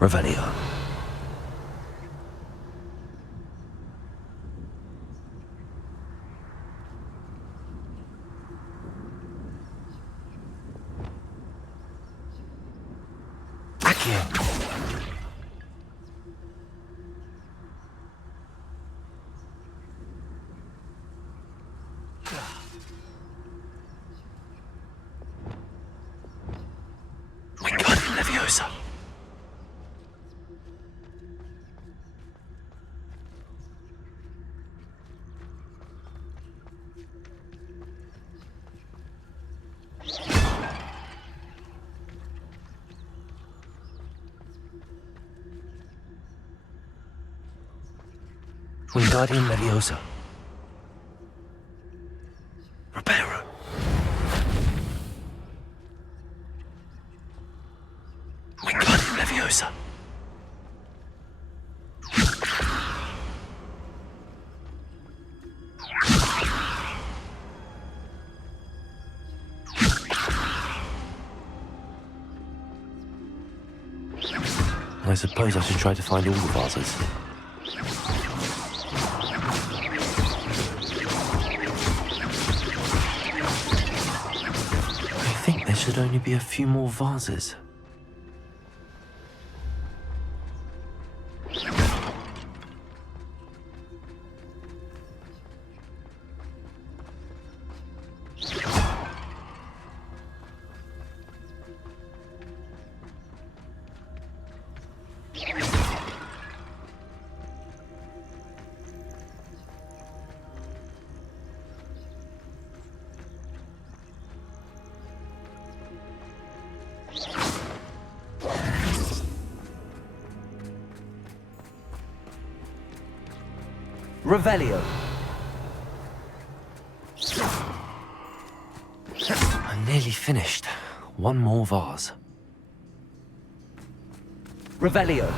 Revelio. Accio. Wingardium Leviosa. Wingardium Leviosa. Reparo. Wingardium Leviosa. I suppose I should try to find all the vases. I think there should only be a few more vases. Revelio. I'm nearly finished. One more vase. Revelio.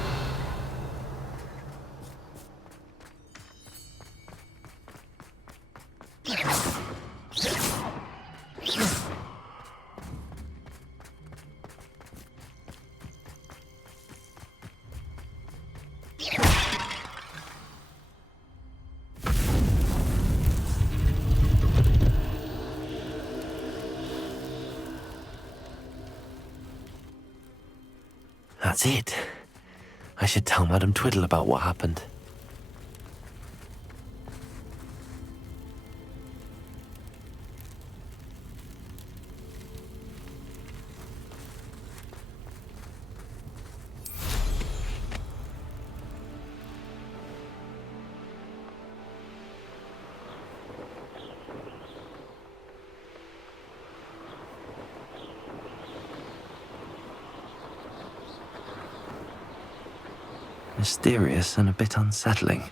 That's it. I should tell Madame Twiddle about what happened. Mysterious and a bit unsettling.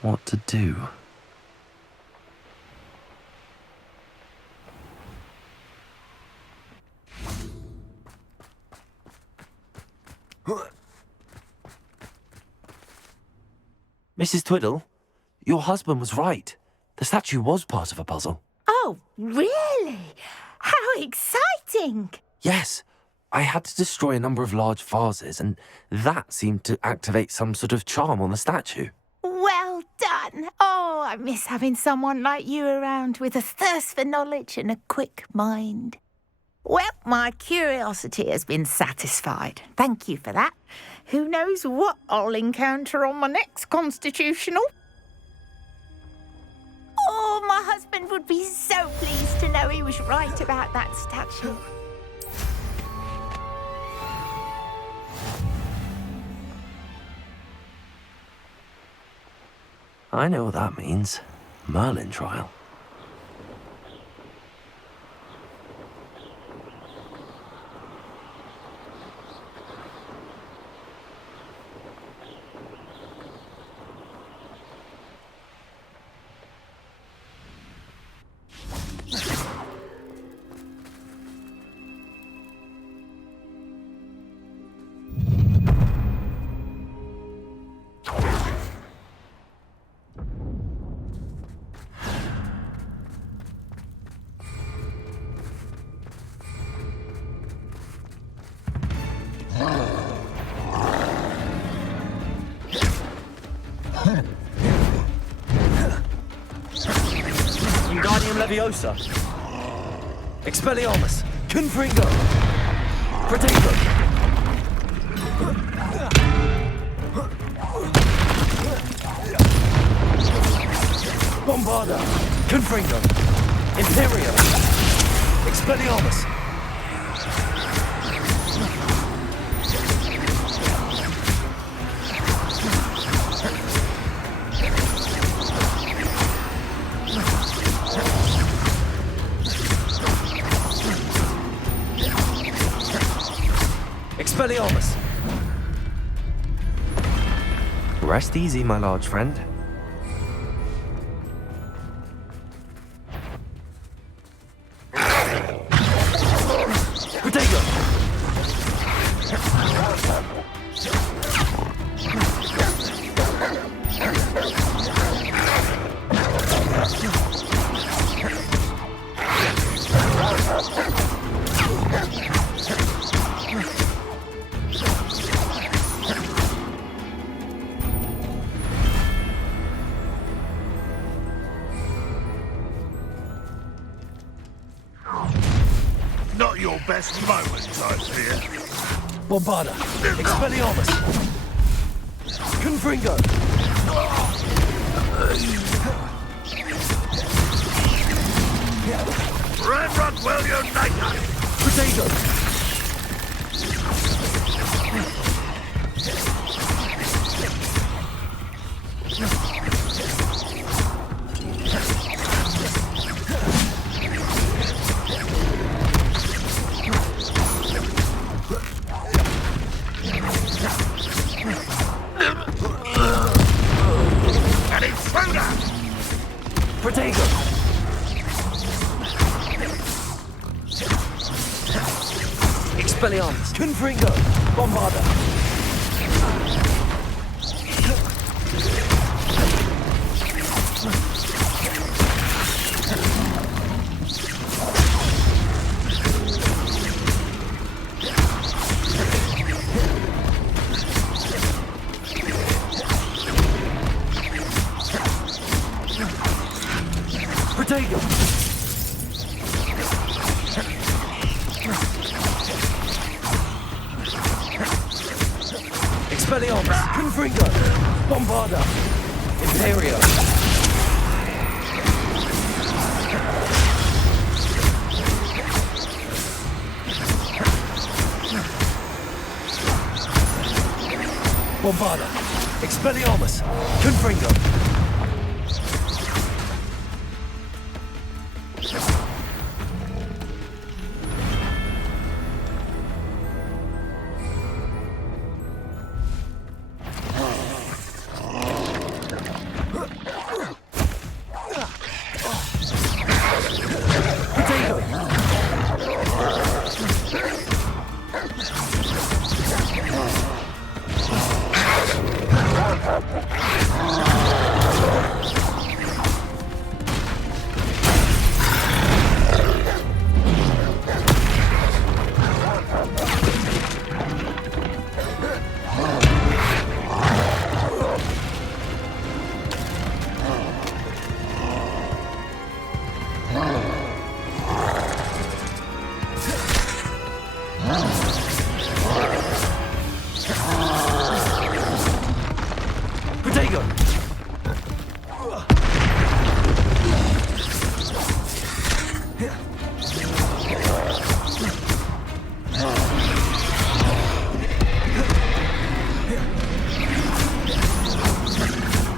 What to do? Mrs. Twiddle, your husband was right. The statue was part of a puzzle. Oh, really? How exciting! Yes. I had to destroy a number of large vases, and that seemed to activate some sort of charm on the statue. Well done. Oh, I miss having someone like you around with a thirst for knowledge and a quick mind. Well, my curiosity has been satisfied. Thank you for that. Who knows what I'll encounter on my next constitutional? Oh, my husband would be so pleased to know he was right about that statue. I know what that means. Merlin trial. Wingardium Leviosa. Expelliarmus. Confringo. Protego. Bombarda. Confringo. Imperio. Expelliarmus. Expelliarmus. Rest easy, my large friend. Protego. Not your best moment, I fear. Bombarda. Expelliarmus. Confringo. Run, well, you nightmare! Protego. An intruder! Protego. Expelliarmus. Confringo. Bombarda. Protego. Expelliarmus. Confringo. Bombarda. Imperio. Bombarda. Expelliarmus. Confringo. Protego.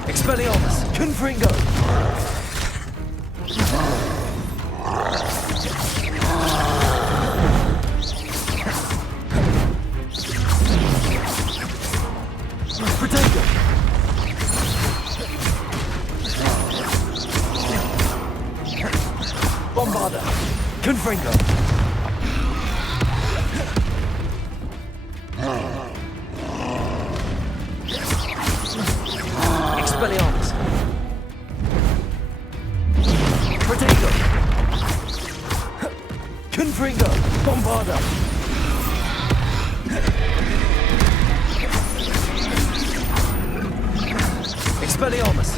Expelliarmus. Confringo. Protego. Bombarda. Confringo. Expelliarmus. Protego. Confringo. Bombarda. Expelliarmus!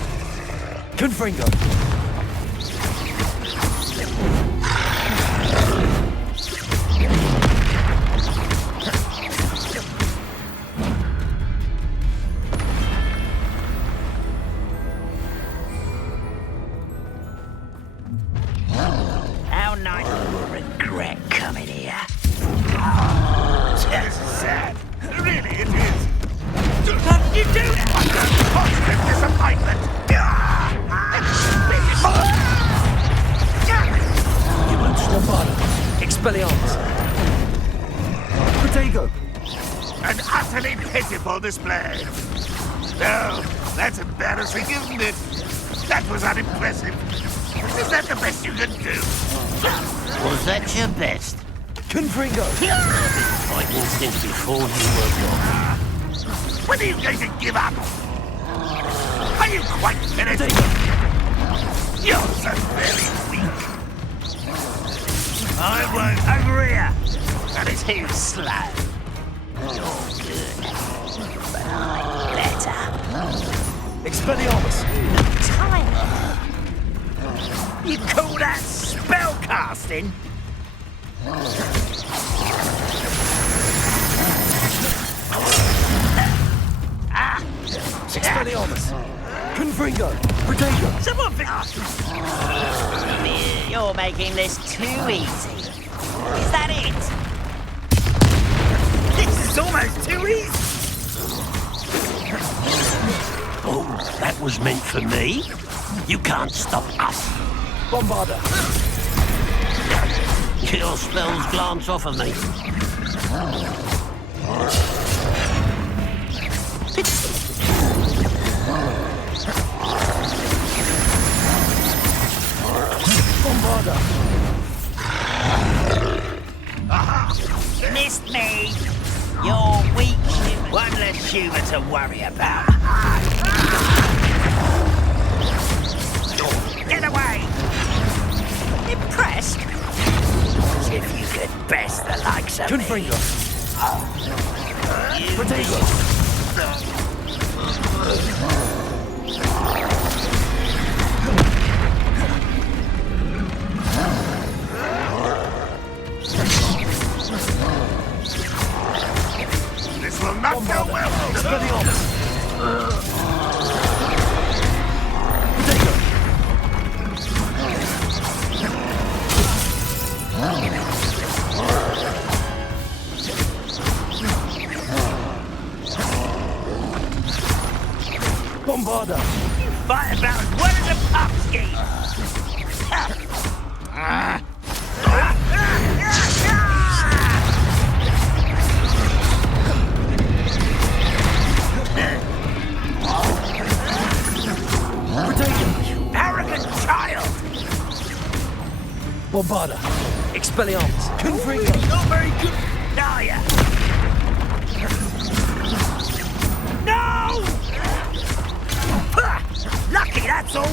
Confringo! How nice you will regret coming here. This is sad. Really, it is. How did you do that? Positive disappointment. You won't Bombarda! Expelliarmus! Protego! An utterly pitiful display. No, that's embarrassing, isn't it? That was unimpressive. Is that the best you can do? Was that your best? Confringo! Fighting since before you were gone. When are you going to give up? Are you quite finished? You're so very weak. I won't. Over here! That is Too slow. You're good. But I'm better. Expelliarmus! Time. You call that spell casting? Expelliarmus! Confringo! Protego! Someone You're making this too easy. Is that it? This is almost too easy. Oh, that was meant for me. You can't stop us. Bombarda! Your spells glance off of me. Bombarda! Missed me. You're weak. One less humour to worry about. Get away! Impressed? As if you could best the likes of Confringo! me. Protego! This will not go well. Expelliarmus! Protego! Bombarda! Fight about as well as a pop scheme. Protego! Arrogant child! Bombarda! Expelliarmus! Confringo! Not very good, are ya? No! Lucky, that's all.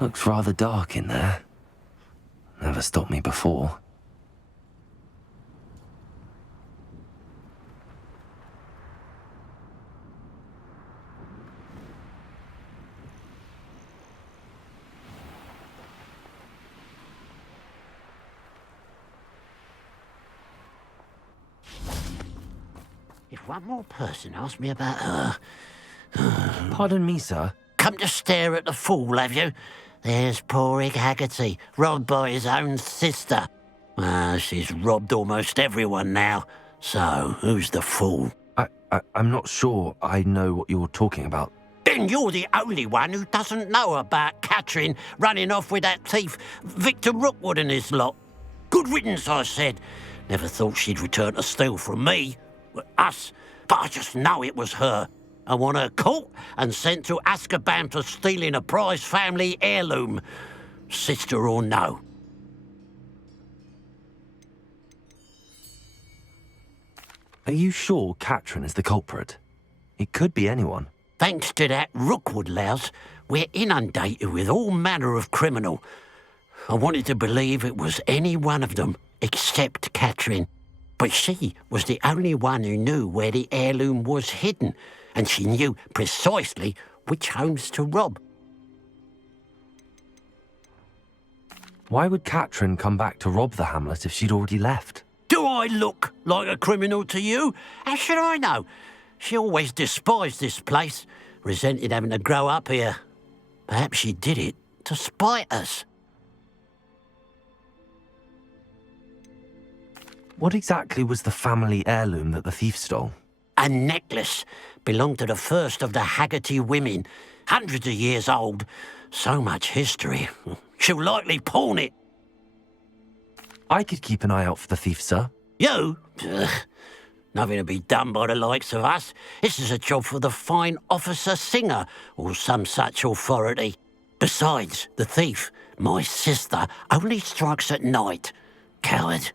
Looks rather dark in there. Never stopped me before. If one more person asks me about her, Pardon me, sir. come to stare at the fool, have you? There's poor Ig Haggerty, robbed by his own sister. She's robbed almost everyone now. So, who's the fool? I'm not sure I know what you're talking about. Then you're the only one who doesn't know about Catherine running off with that thief Victor Rookwood and his lot. Good riddance, I said. Never thought she'd return to steal from me. Us. But I just know it was her. I want her caught and sent to Azkaban for stealing a prize family heirloom. Sister or no. Are you sure Catherine is the culprit? It could be anyone. Thanks to that Rookwood louse, we're inundated with all manner of criminal. I wanted to believe it was any one of them, except Catherine. But she was the only one who knew where the heirloom was hidden, and she knew precisely which homes to rob. Why would Catherine come back to rob the hamlet if she'd already left? Do I look like a criminal to you? How should I know? She always despised this place, resented having to grow up here. Perhaps she did it to spite us. What exactly was the family heirloom that the thief stole? A necklace belonged to the first of the Haggerty women, hundreds of years old. So much history. She'll likely pawn it. I could keep an eye out for the thief, sir. You? Ugh. Nothing to be done by the likes of us. This is a job for the fine officer Singer, or some such authority. Besides, the thief, my sister, only strikes at night. Coward.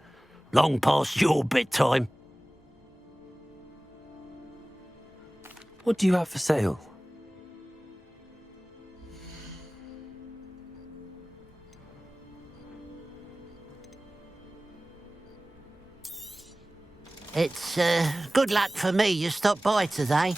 Long past your bedtime. What do you have for sale? It's, good luck for me you stopped by today.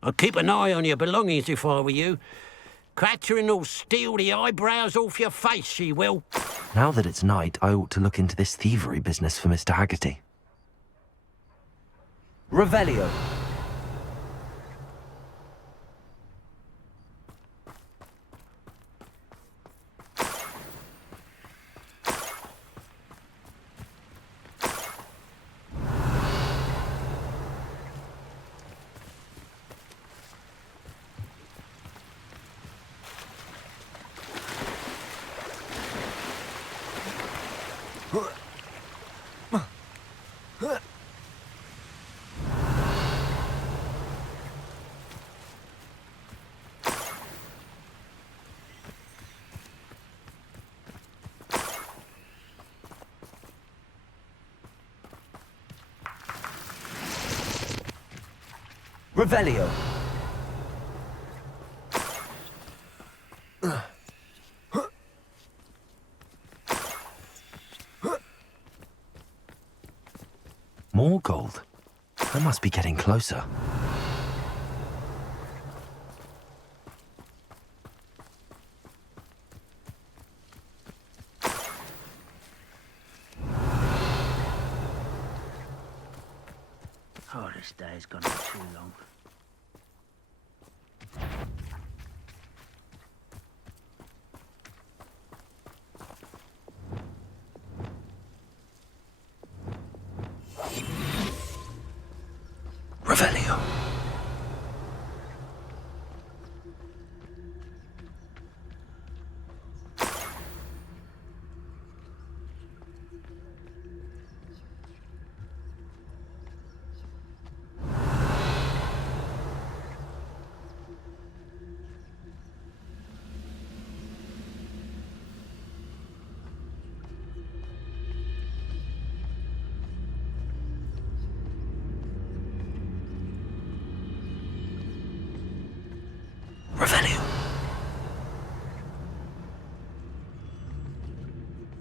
I'd keep an eye on your belongings if I were you. Catherine will steal the eyebrows off your face, she will. Now that it's night, I ought to look into this thievery business for Mr. Haggerty. Revelio. Revelio. More gold. I must be getting closer. Oh, this day's gone on too long.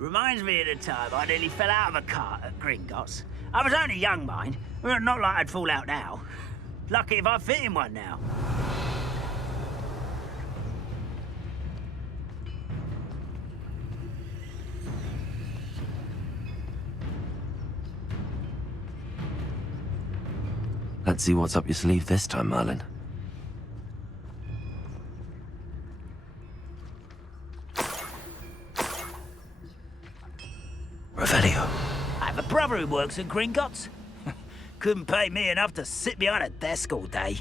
Reminds me of the time I nearly fell out of a cart at Gringotts. I was only young, mind. Well, not like I'd fall out now. Lucky if I fit in one now. Let's see what's up your sleeve this time, Merlin. Revelio. I have a brother who works at Gringotts. Couldn't pay me enough to sit behind a desk all day.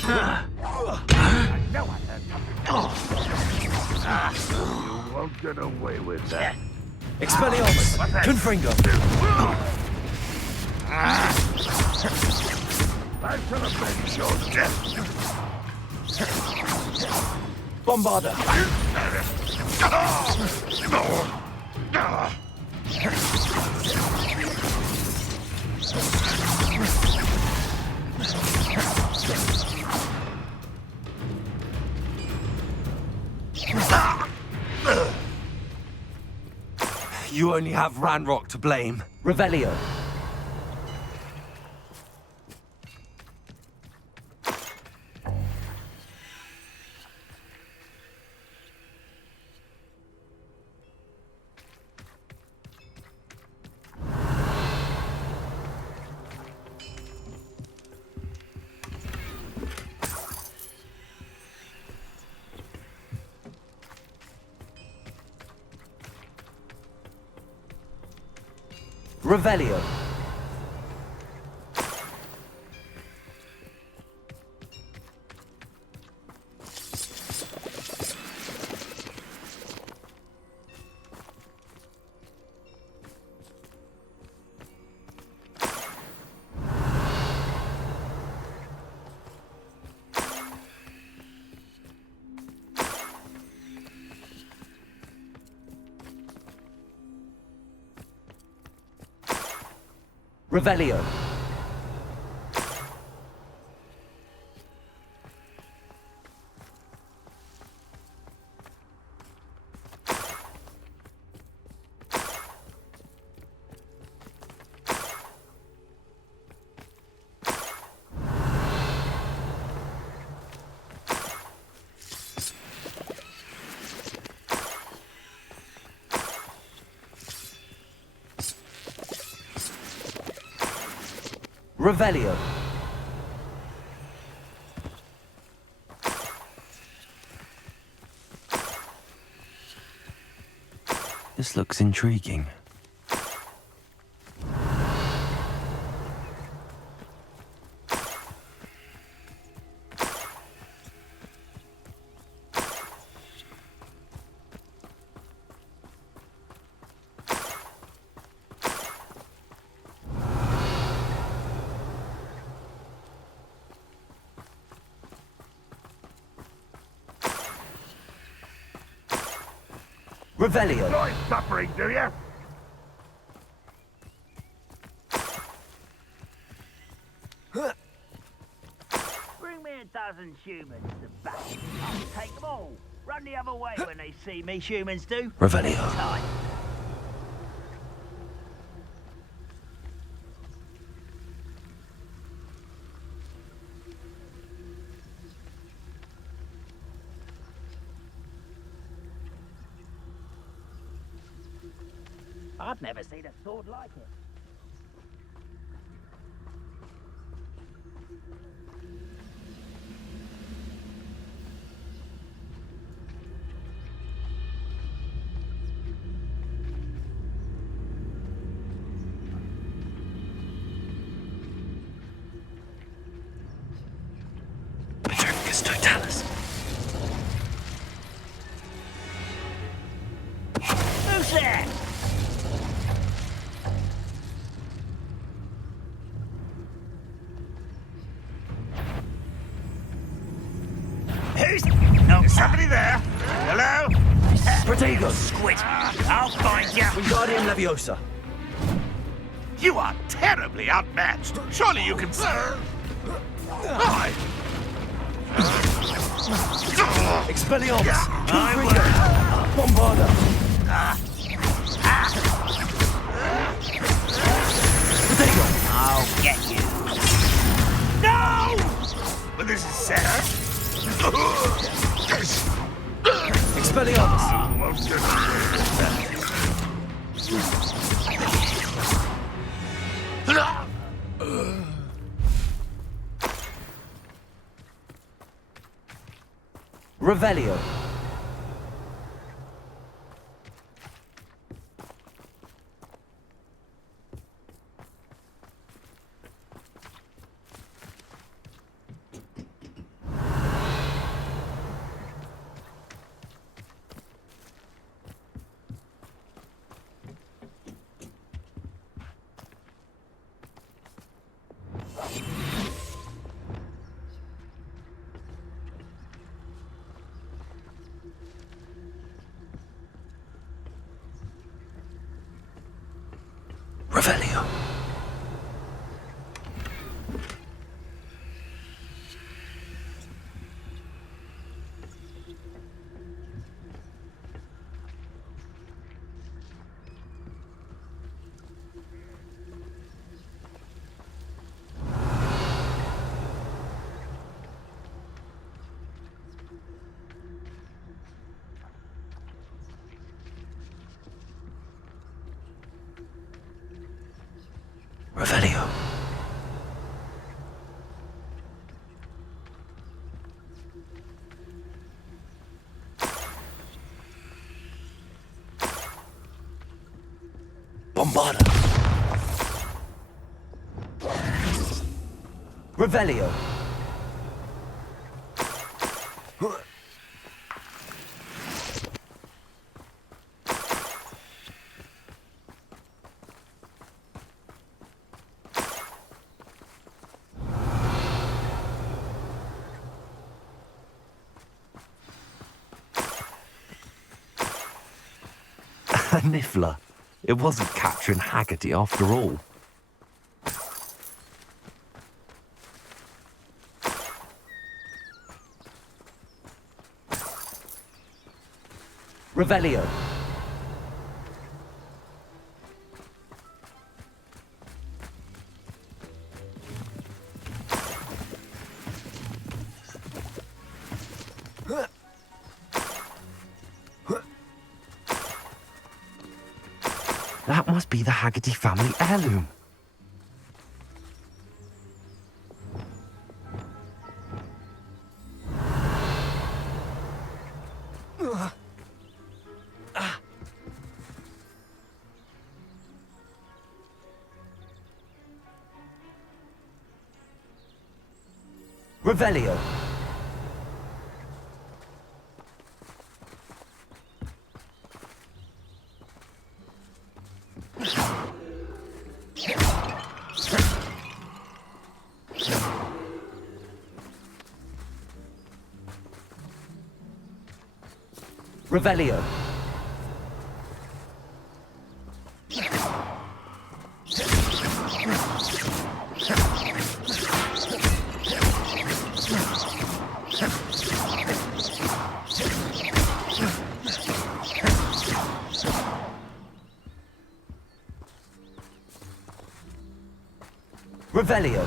I know I heard something. You won't get away with that. Expelliarmus! Confringo! I shall avenge your death. Bombarda! You only have Ranrock to blame. Revelio. Revelio. Revelio. Revelio. This looks intriguing. Revelio. Enjoy suffering, do you? Bring me a dozen humans to back. I'll take them all. Run the other way when they see me, humans do. Revelio. Time. I've never seen a sword like it. Petrificus totalis. Who's there? Who's... No. Is somebody there? Hello? Protego. Squid. I'll find you. Wingardium Leviosa. You are terribly outmatched. Surely you can... Expelliarmus. I will. Bombarda! Potato! I'll get you. No! But this is sad. Expelliarmus! Revelio. Revelio. Revelio. Bombarda. Revelio. A niffler. It wasn't Catherine Haggerty after all. Revelio. That must be the Haggerty family heirloom. Revelio. Revelio. Revelio.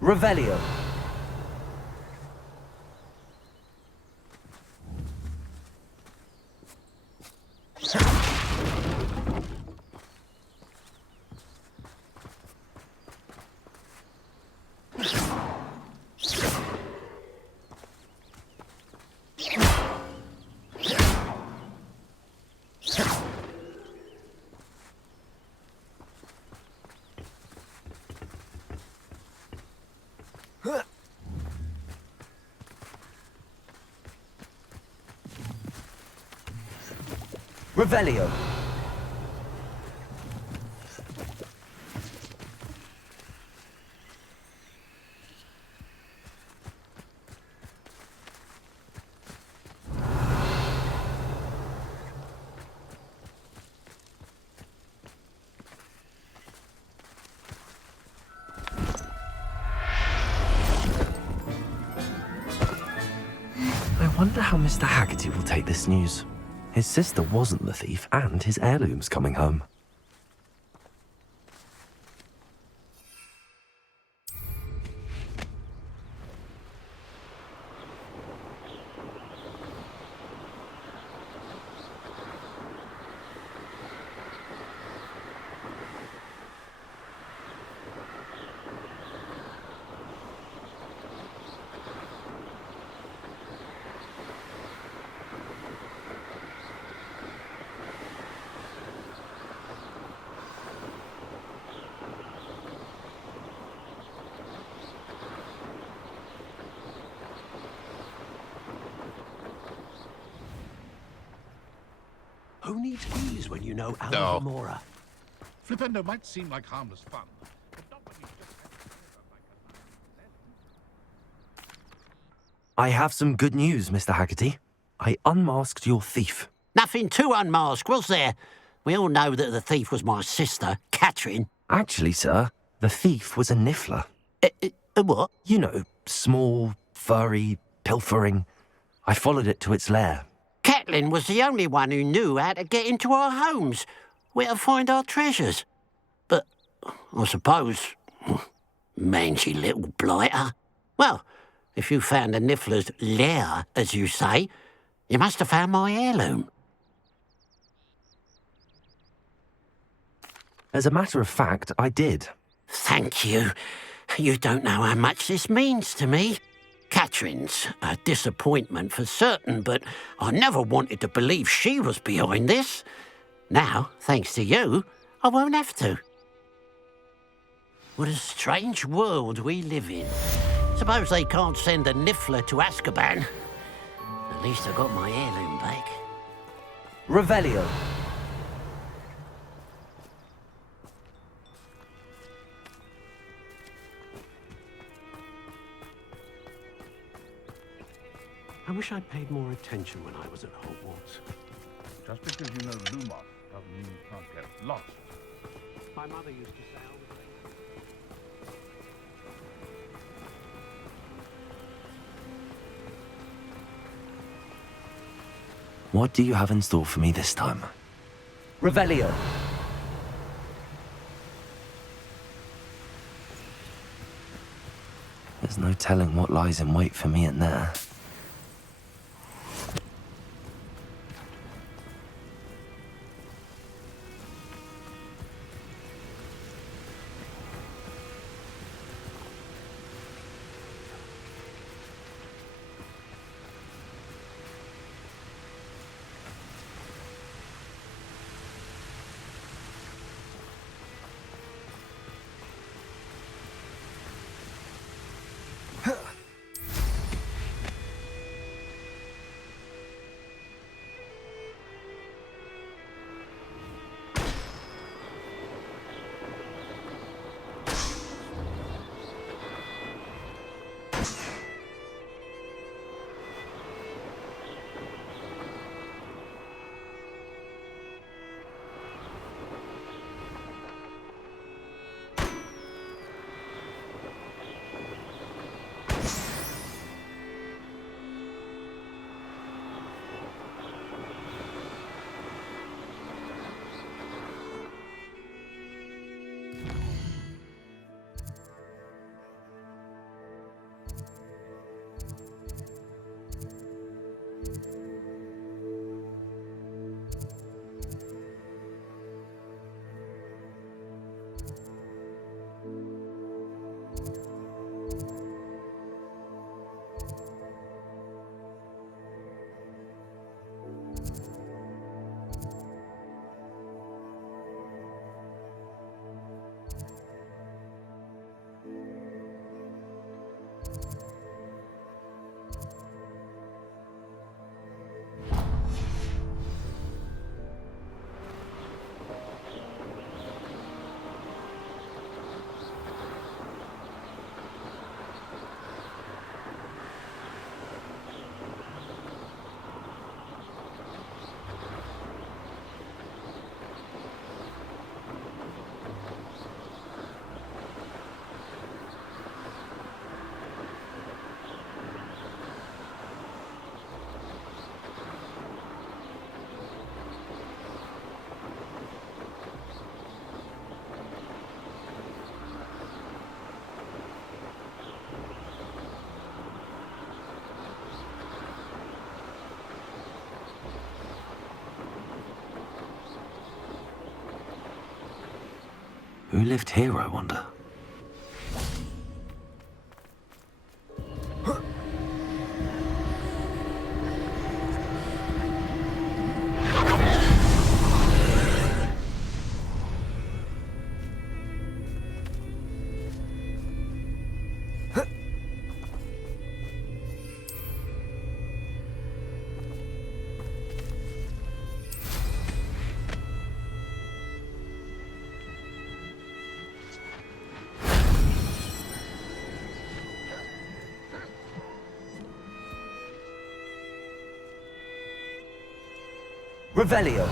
Revelio. Revelio. I wonder how Mr. Haggerty will take this news. His sister wasn't the thief, and his heirloom's coming home. Who needs keys when you know Alan No. Mora? Flipendo might seem like harmless fun, but not when you just have to I have some good news, Mr. Haggerty. I unmasked your thief. Nothing too unmasked, was there? We all know that the thief was my sister, Catherine. Actually, sir, the thief was a niffler. What? You know, small, furry, pilfering. I followed it to its lair. Catelyn was the only one who knew how to get into our homes, where to find our treasures. But I suppose, mangy little blighter. Well, if you found the Niffler's lair, as you say, you must have found my heirloom. As a matter of fact, I did. Thank you. You don't know how much this means to me. Catherine's a disappointment for certain, but I never wanted to believe she was behind this. Now, thanks to you, I won't have to. What a strange world we live in. Suppose they can't send a Niffler to Azkaban. At least I got my heirloom back. Revelio. I wish I'd paid more attention when I was at Hogwarts. Just because you know Lumos doesn't mean you can't get lost. My mother used to say I was... What do you have in store for me this time? Revelio. There's no telling what lies in wait for me in there. Who lived here, I wonder? Revelio.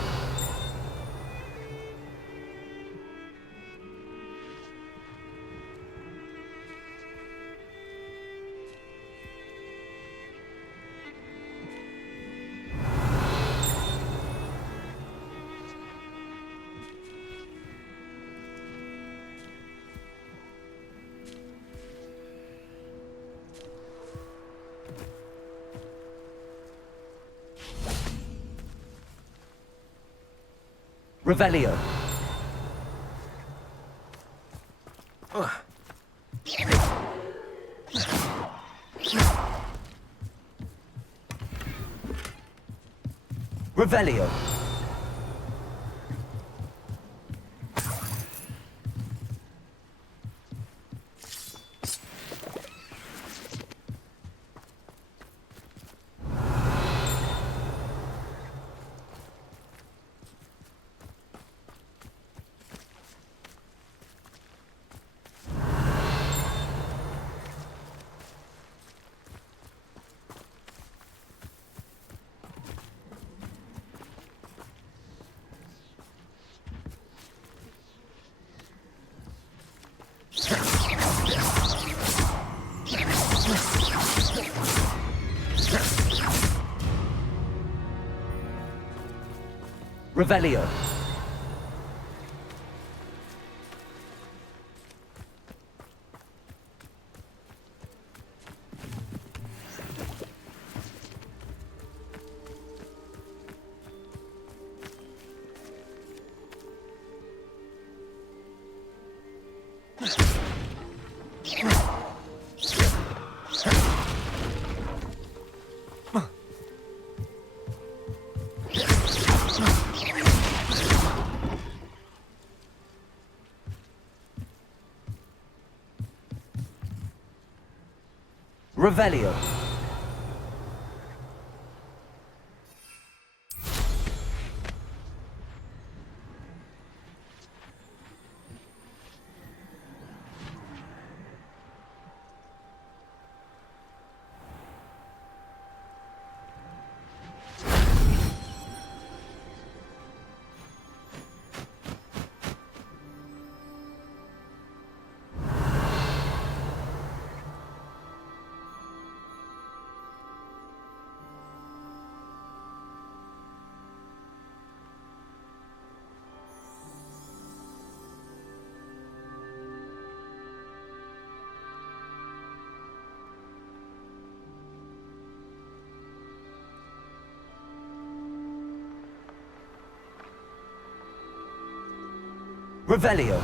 Revelio. Revelio. Revelio. Revelio. Revelio.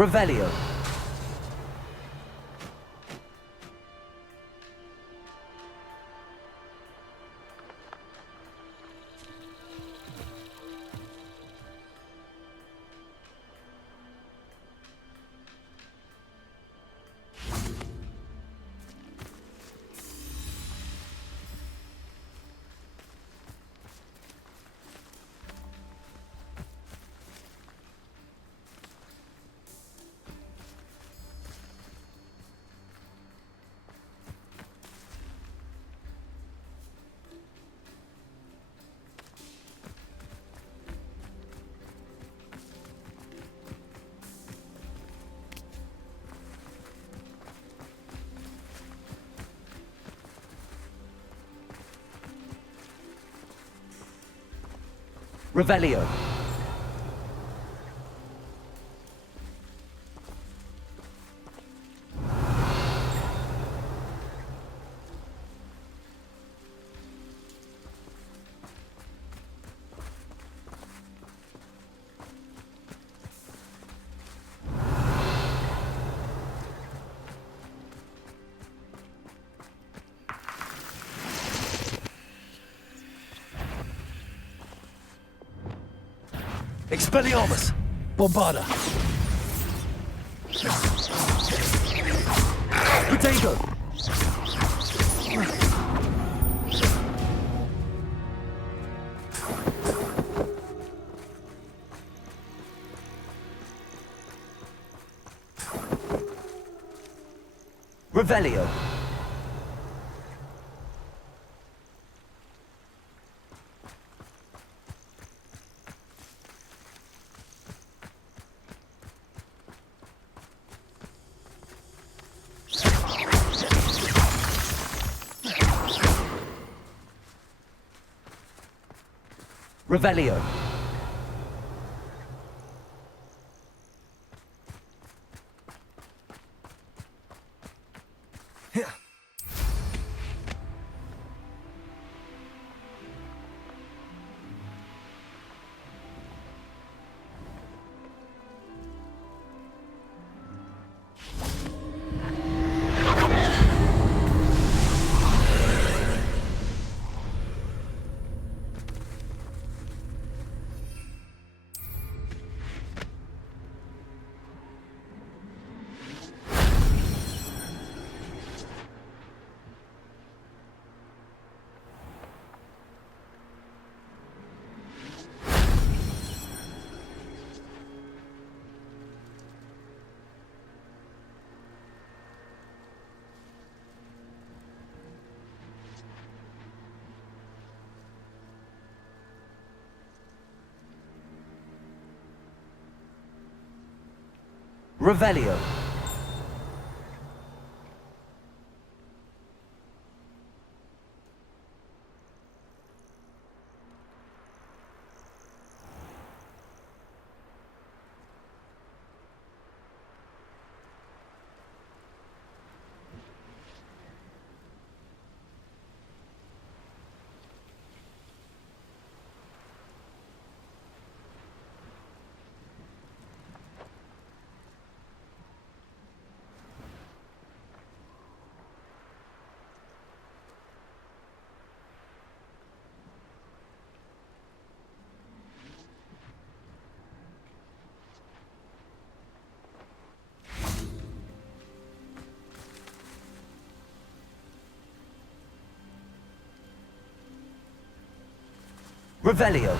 Revelio. Revelio. Expelliarmus! Bombarda! Potato! Revelio! Revelio. Revelio. Revelio.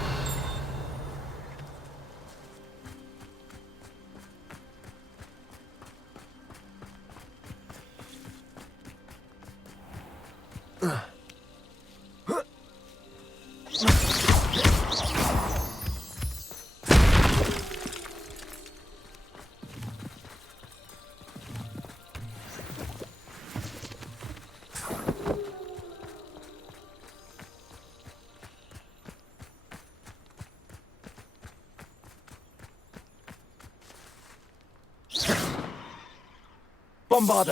Bombarda.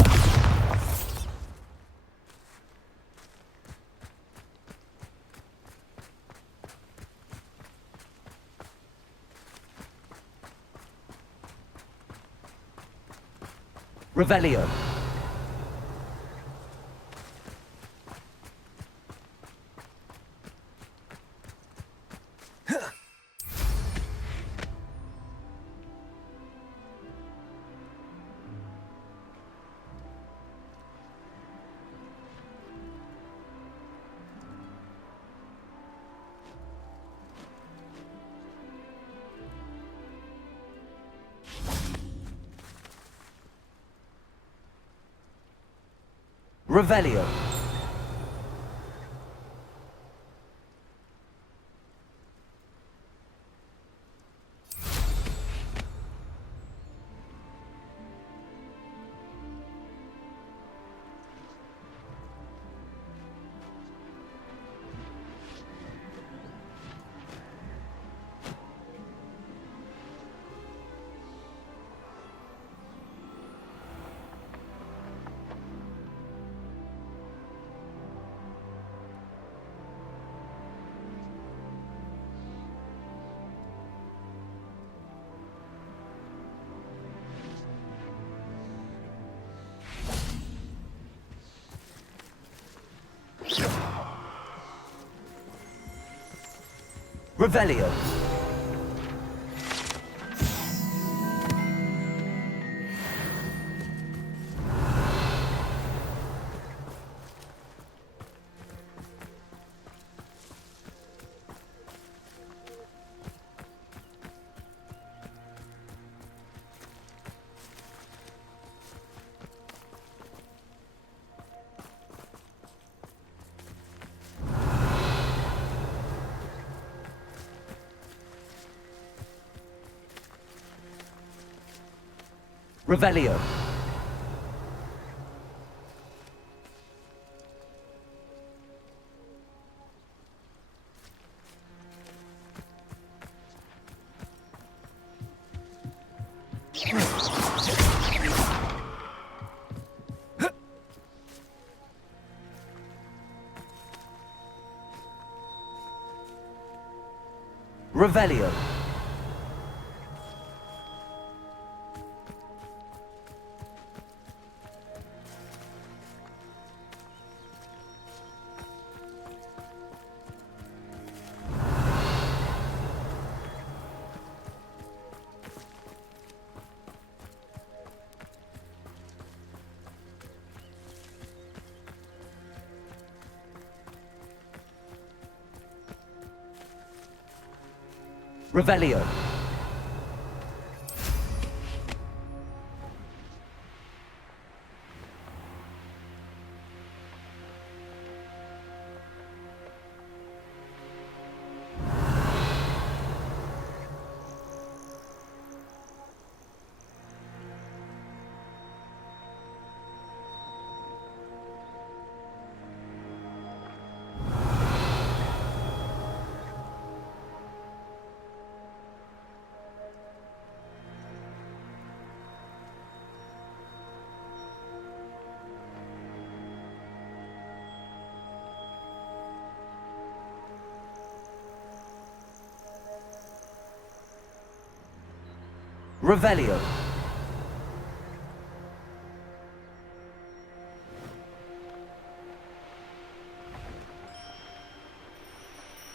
Revelio. Revelio. Revelio. Revelio. Revelio. Revelio. Revelio. Revelio.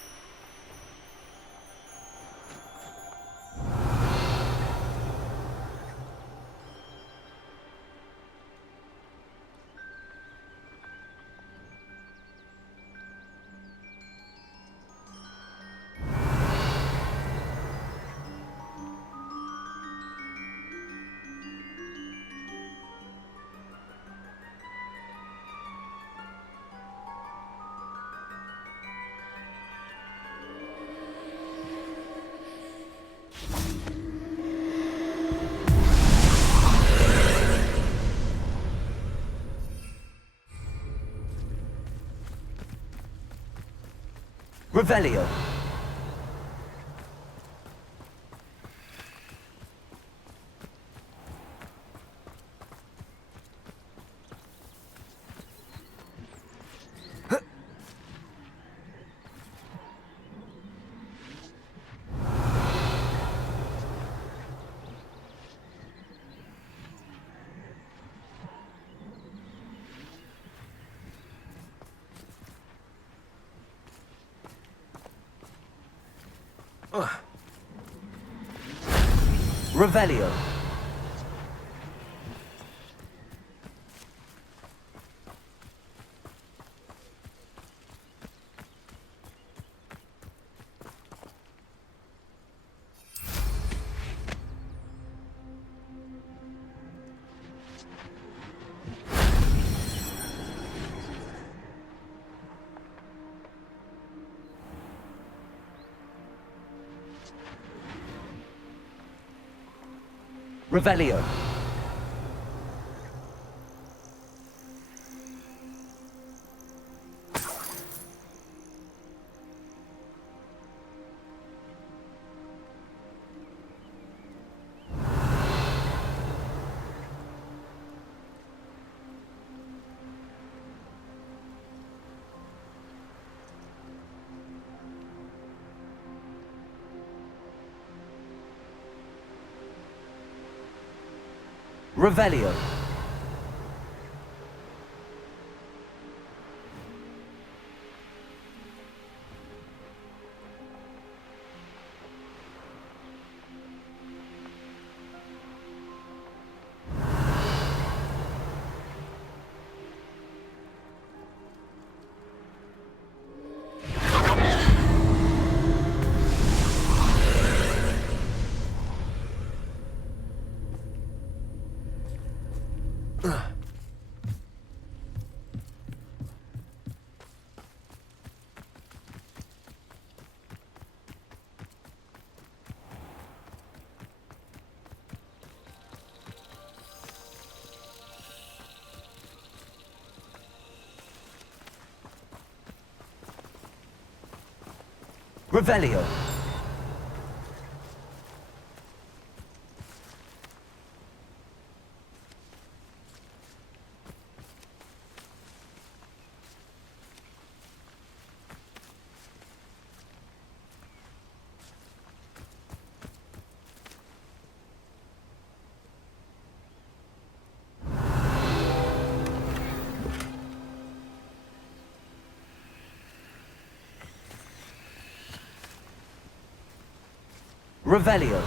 Revelio. Revelio. Revelio. Revelio. Revelio.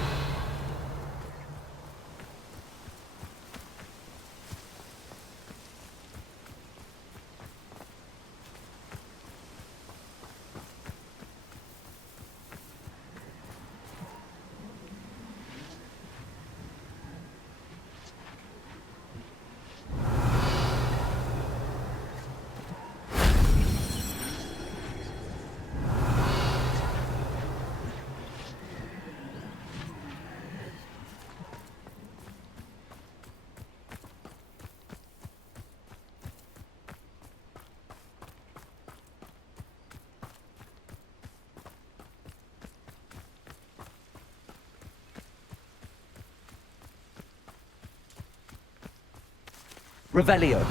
Revelio.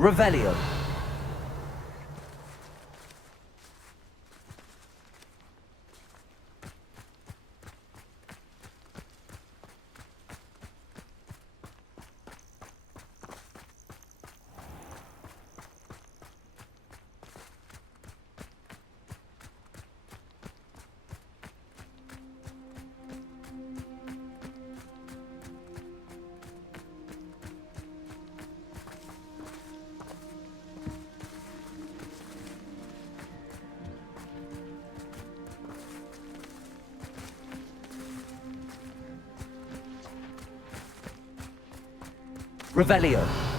Revelio. Revelio.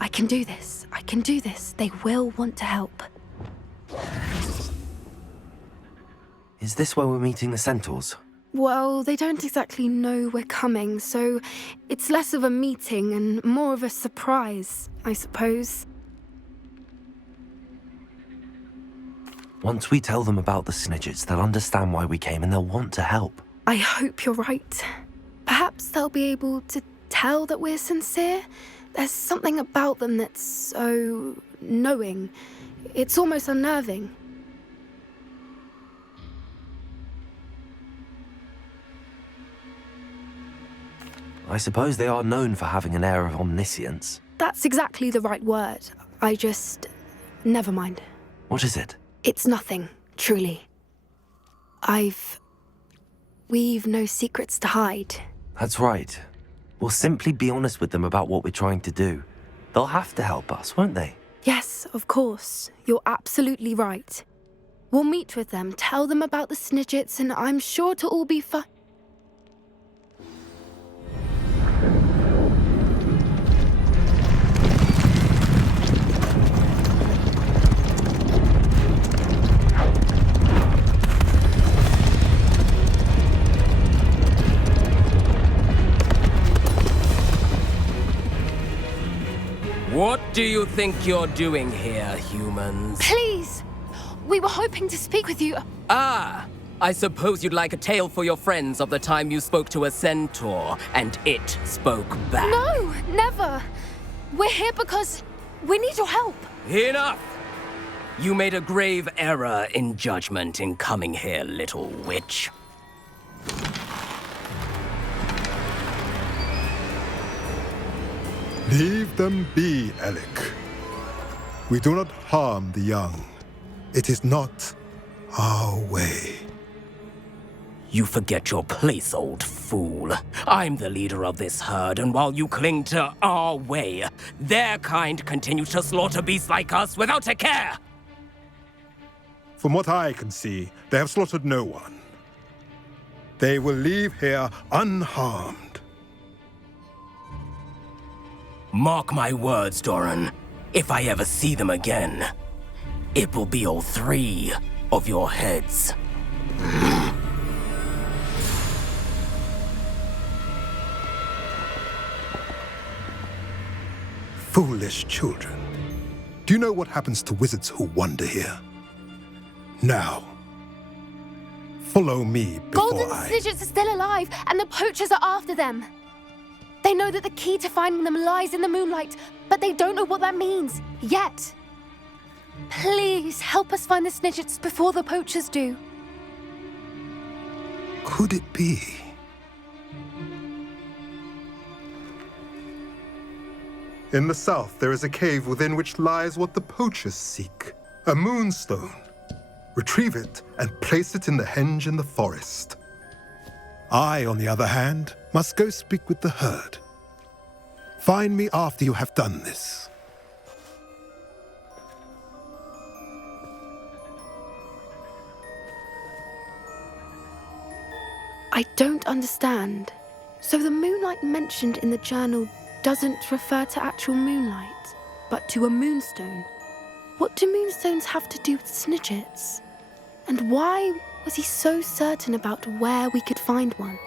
I can do this. I can do this. They will want to help. Is this where we're meeting the centaurs? Well, they don't exactly know we're coming, so it's less of a meeting and more of a surprise, I suppose. Once we tell them about the Snidgets, they'll understand why we came and they'll want to help. I hope you're right. Perhaps they'll be able to tell that we're sincere. There's something about them that's so knowing. It's almost unnerving. I suppose they are known for having an air of omniscience. That's exactly the right word. Never mind. What is it? It's nothing, truly. We've no secrets to hide. That's right. We'll simply be honest with them about what we're trying to do. They'll have to help us, won't they? Yes, of course. You're absolutely right. We'll meet with them, tell them about the Snidgets, and I'm sure it'll all be fine. What do you think you're doing here, humans? Please! We were hoping to speak with you. Ah! I suppose you'd like a tale for your friends of the time you spoke to a centaur, and it spoke back. No, never! We're here because we need your help. Enough! You made a grave error in judgment in coming here, little witch. Leave them be, Alec. We do not harm the young. It is not our way. You forget your place, old fool. I'm the leader of this herd, and while you cling to our way, their kind continue to slaughter beasts like us without a care! From what I can see, they have slaughtered no one. They will leave here unharmed. Mark my words, Doran. If I ever see them again, it will be all 3 of your heads. Foolish children. Do you know what happens to wizards who wander here? Now, follow me before Golden Snidgets are still alive, and the poachers are after them. They know that the key to finding them lies in the moonlight, but they don't know what that means, yet. Please, help us find the Snidgets before the poachers do. Could it be? In the south, there is a cave within which lies what the poachers seek. A moonstone. Retrieve it and place it in the henge in the forest. I, on the other hand, must go speak with the herd. Find me after you have done this. I don't understand. So the moonlight mentioned in the journal doesn't refer to actual moonlight, but to a moonstone. What do moonstones have to do with Snidgets? And why was he so certain about where we could find one?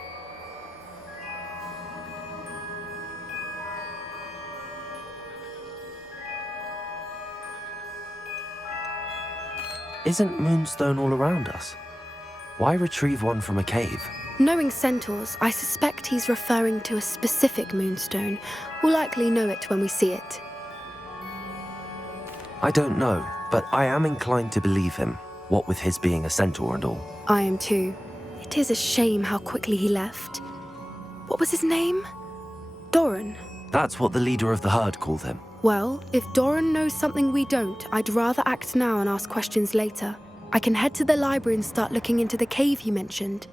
Isn't Moonstone all around us? Why retrieve one from a cave? Knowing centaurs, I suspect he's referring to a specific moonstone. We'll likely know it when we see it. I don't know, but I am inclined to believe him, what with his being a centaur and all. I am too. It is a shame how quickly he left. What was his name? Doran. That's what the leader of the herd called him. Well, if Doran knows something we don't, I'd rather act now and ask questions later. I can head to the library and start looking into the cave you mentioned.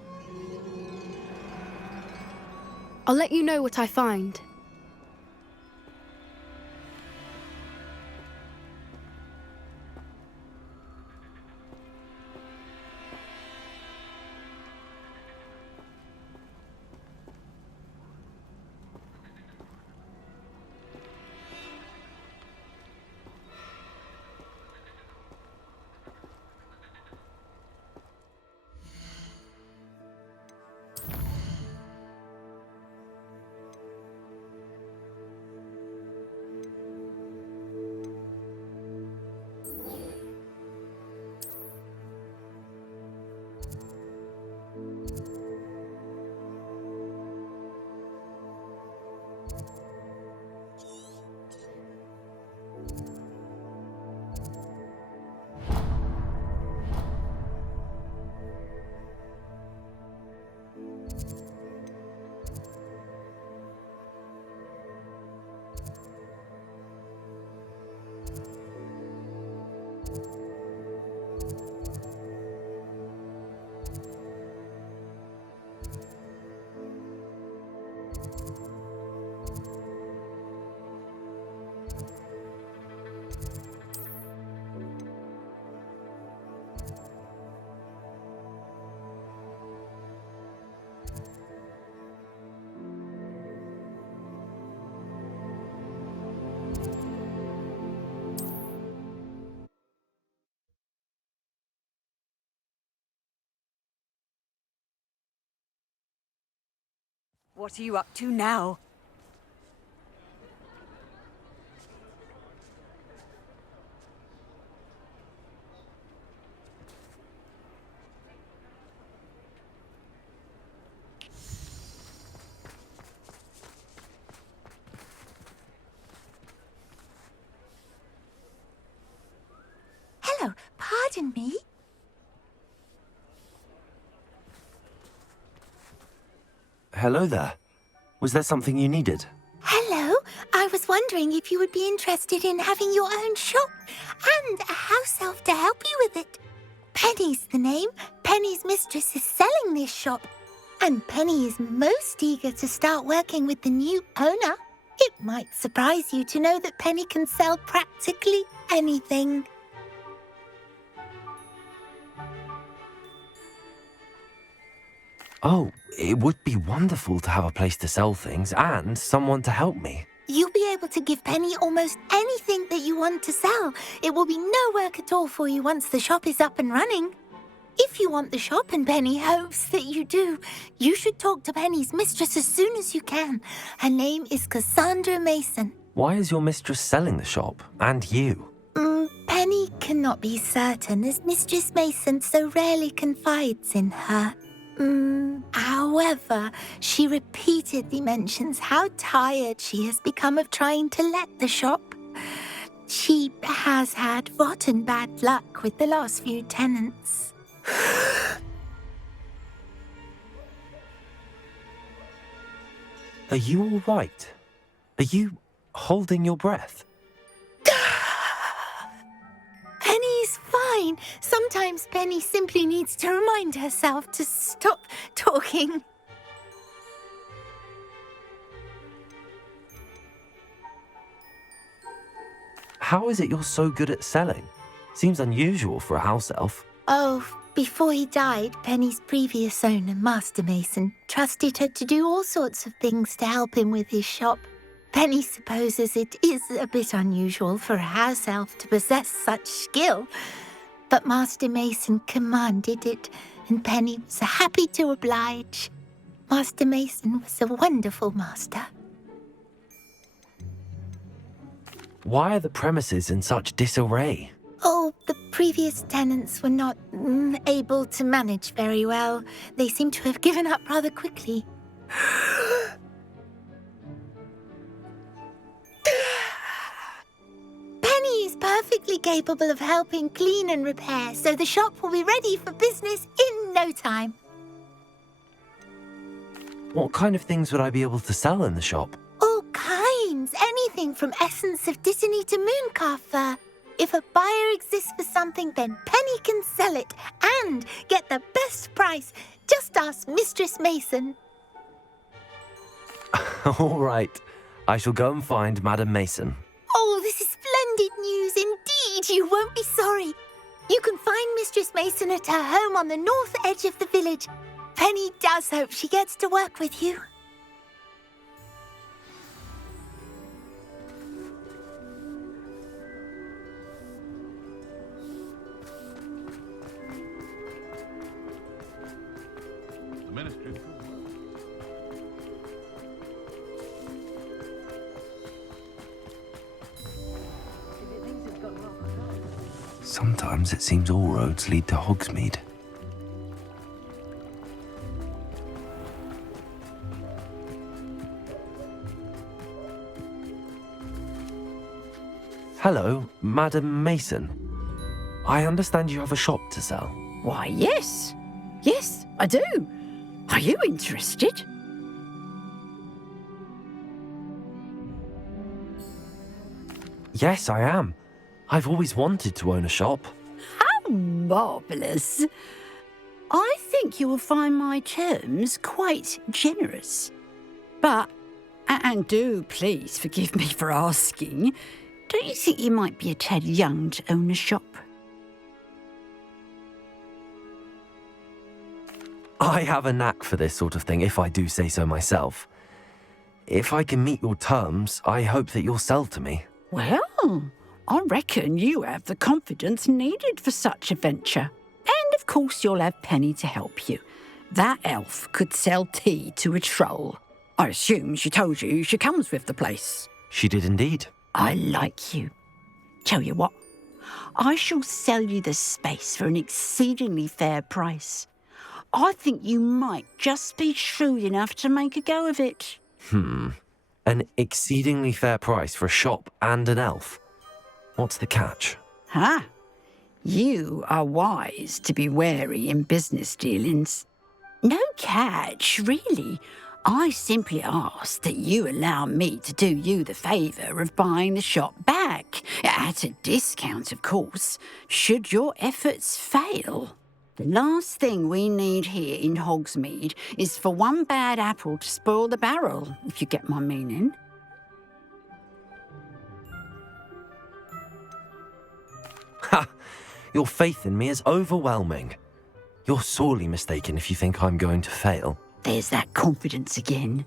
I'll let you know what I find. What are you up to now? Hello, pardon me. Hello there. Was there something you needed? Hello, I was wondering if you would be interested in having your own shop and a house elf to help you with it. Penny's the name. Penny's mistress is selling this shop, and Penny is most eager to start working with the new owner. It might surprise you to know that Penny can sell practically anything. Oh, it would be wonderful to have a place to sell things and someone to help me. You'll be able to give Penny almost anything that you want to sell. It will be no work at all for you once the shop is up and running. If you want the shop and Penny hopes that you do, you should talk to Penny's mistress as soon as you can. Her name is Cassandra Mason. Why is your mistress selling the shop? And you? Penny cannot be certain, as Mistress Mason so rarely confides in her. However, she repeatedly mentions how tired she has become of trying to let the shop. She has had rotten bad luck with the last few tenants. Are you all right? Are you holding your breath? Penny's fine. Sometimes Penny simply needs to remind herself to stop talking. How is it you're so good at selling? Seems unusual for a house elf. Oh, before he died, Penny's previous owner, Master Mason, trusted her to do all sorts of things to help him with his shop. Penny supposes it is a bit unusual for a house elf to possess such skill, but Master Mason commanded it, and Penny was happy to oblige. Master Mason was a wonderful master. Why are the premises in such disarray? Oh, the previous tenants were not able to manage very well. They seem to have given up rather quickly. Penny is perfectly capable of helping clean and repair, so the shop will be ready for business in no time. What kind of things would I be able to sell in the shop? All kinds. Anything from essence of Dittany to mooncalf fur. If a buyer exists for something, then Penny can sell it and get the best price. Just ask Mistress Mason. All right. I shall go and find Madam Mason. Oh, this is splendid news indeed. You won't be sorry. You can find Mistress Mason at her home on the north edge of the village. Penny does hope she gets to work with you. The ministry. Sometimes it seems all roads lead to Hogsmeade. Hello, Madam Mason. I understand you have a shop to sell. Why, yes. Yes, I do. Are you interested? Yes, I am. I've always wanted to own a shop. How marvellous. I think you will find my terms quite generous. But, and do please forgive me for asking, don't you think you might be a tad young to own a shop? I have a knack for this sort of thing, if I do say so myself. If I can meet your terms, I hope that you'll sell to me. Well, I reckon you have the confidence needed for such a venture. And of course you'll have Penny to help you. That elf could sell tea to a troll. I assume she told you she comes with the place. She did indeed. I like you. Tell you what, I shall sell you the space for an exceedingly fair price. I think you might just be shrewd enough to make a go of it. An exceedingly fair price for a shop and an elf. What's the catch? Huh? You are wise to be wary in business dealings. No catch, really. I simply ask that you allow me to do you the favour of buying the shop back, at a discount, of course, should your efforts fail. The last thing we need here in Hogsmeade is for one bad apple to spoil the barrel, if you get my meaning. Ha! Your faith in me is overwhelming. You're sorely mistaken if you think I'm going to fail. There's that confidence again.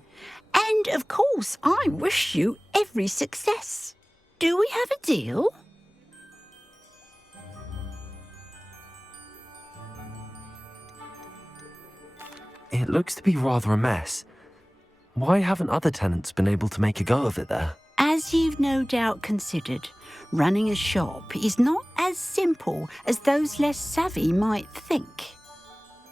And, of course, I wish you every success. Do we have a deal? It looks to be rather a mess. Why haven't other tenants been able to make a go of it there? As you've no doubt considered, running a shop is not as simple as those less savvy might think.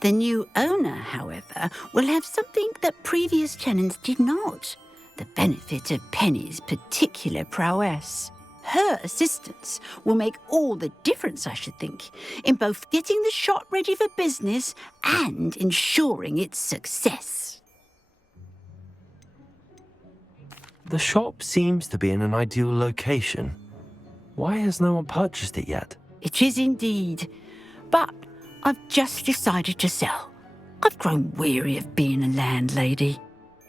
The new owner, however, will have something that previous tenants did not, the benefit of Penny's particular prowess. Her assistance will make all the difference, I should think, in both getting the shop ready for business and ensuring its success. The shop seems to be in an ideal location. Why has no one purchased it yet? It is indeed, but I've just decided to sell. I've grown weary of being a landlady.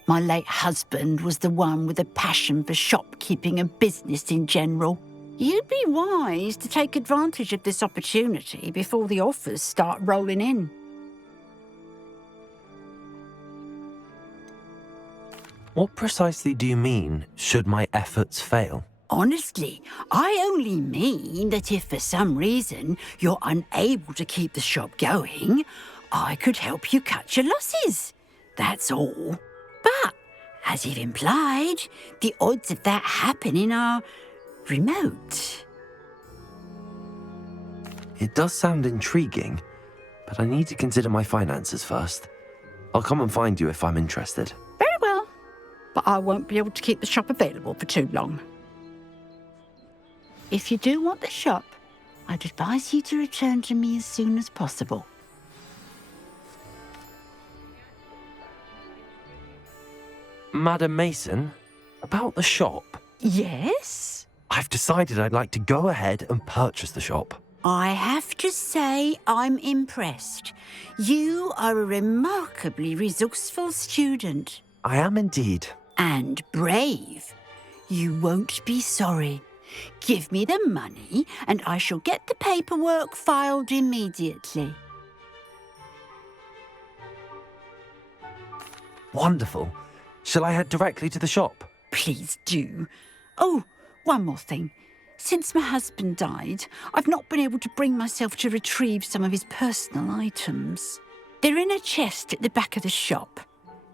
My late husband was the one with a passion for shopkeeping and business in general. You'd be wise to take advantage of this opportunity before the offers start rolling in. What precisely do you mean, should my efforts fail? Honestly, I only mean that if for some reason you're unable to keep the shop going, I could help you cut your losses. That's all. But, as you've implied, the odds of that happening are remote. It does sound intriguing, but I need to consider my finances first. I'll come and find you if I'm interested. Very well, but I won't be able to keep the shop available for too long. If you do want the shop, I'd advise you to return to me as soon as possible. Madam Mason, about the shop. Yes? I've decided I'd like to go ahead and purchase the shop. I have to say I'm impressed. You are a remarkably resourceful student. I am indeed. And brave. You won't be sorry. Give me the money and I shall get the paperwork filed immediately. Wonderful. Shall I head directly to the shop? Please do. Oh, one more thing. Since my husband died, I've not been able to bring myself to retrieve some of his personal items. They're in a chest at the back of the shop.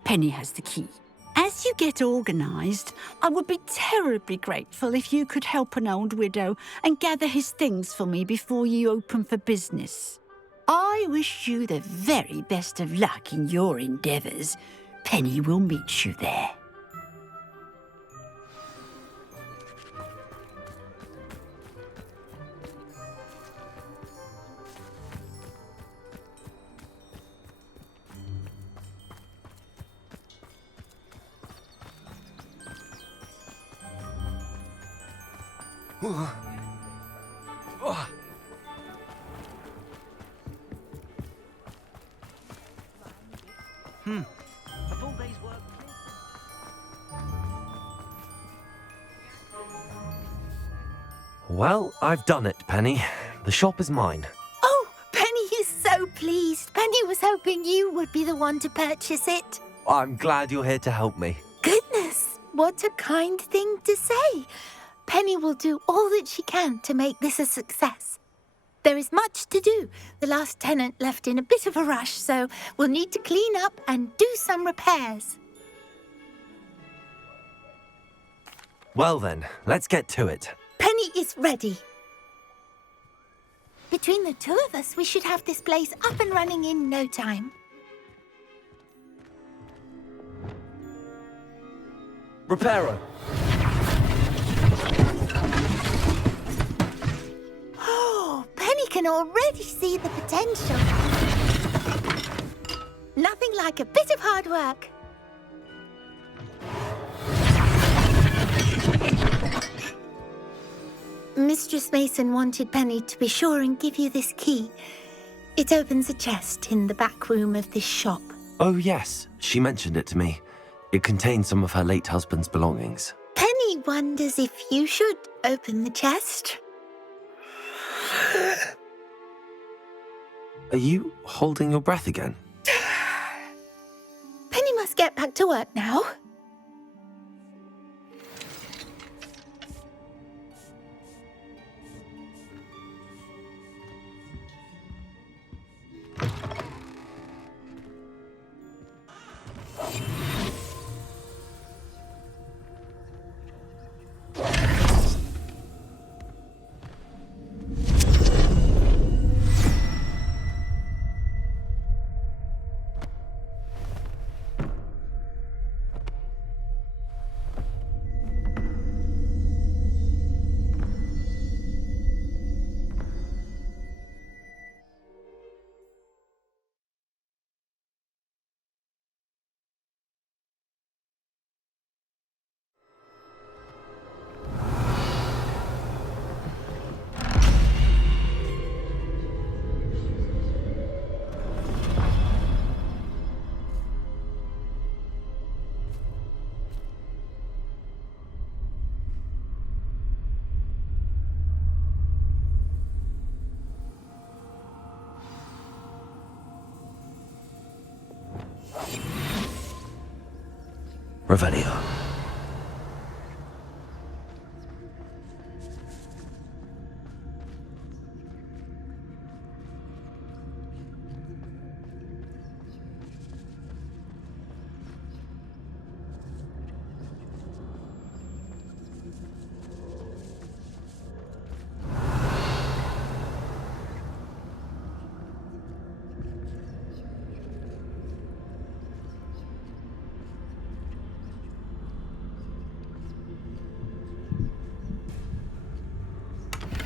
Penny has the key. As you get organised, I would be terribly grateful if you could help an old widow and gather his things for me before you open for business. I wish you the very best of luck in your endeavours. Penny will meet you there. A full day's work. Well, I've done it, Penny. The shop is mine. Oh, Penny is so pleased. Penny was hoping you would be the one to purchase it. I'm glad you're here to help me. Goodness, what a kind thing to say. Penny will do all that she can to make this a success. There is much to do. The last tenant left in a bit of a rush, so we'll need to clean up and do some repairs. Well then, let's get to it. Penny is ready. Between the two of us, we should have this place up and running in no time. Reparo. Oh, Penny can already see the potential. Nothing like a bit of hard work. Mistress Mason wanted Penny to be sure and give you this key. It opens a chest in the back room of this shop. Oh yes, she mentioned it to me. It contains some of her late husband's belongings. Penny wonders if you should open the chest. Are you holding your breath again? Penny must get back to work now. Revelio.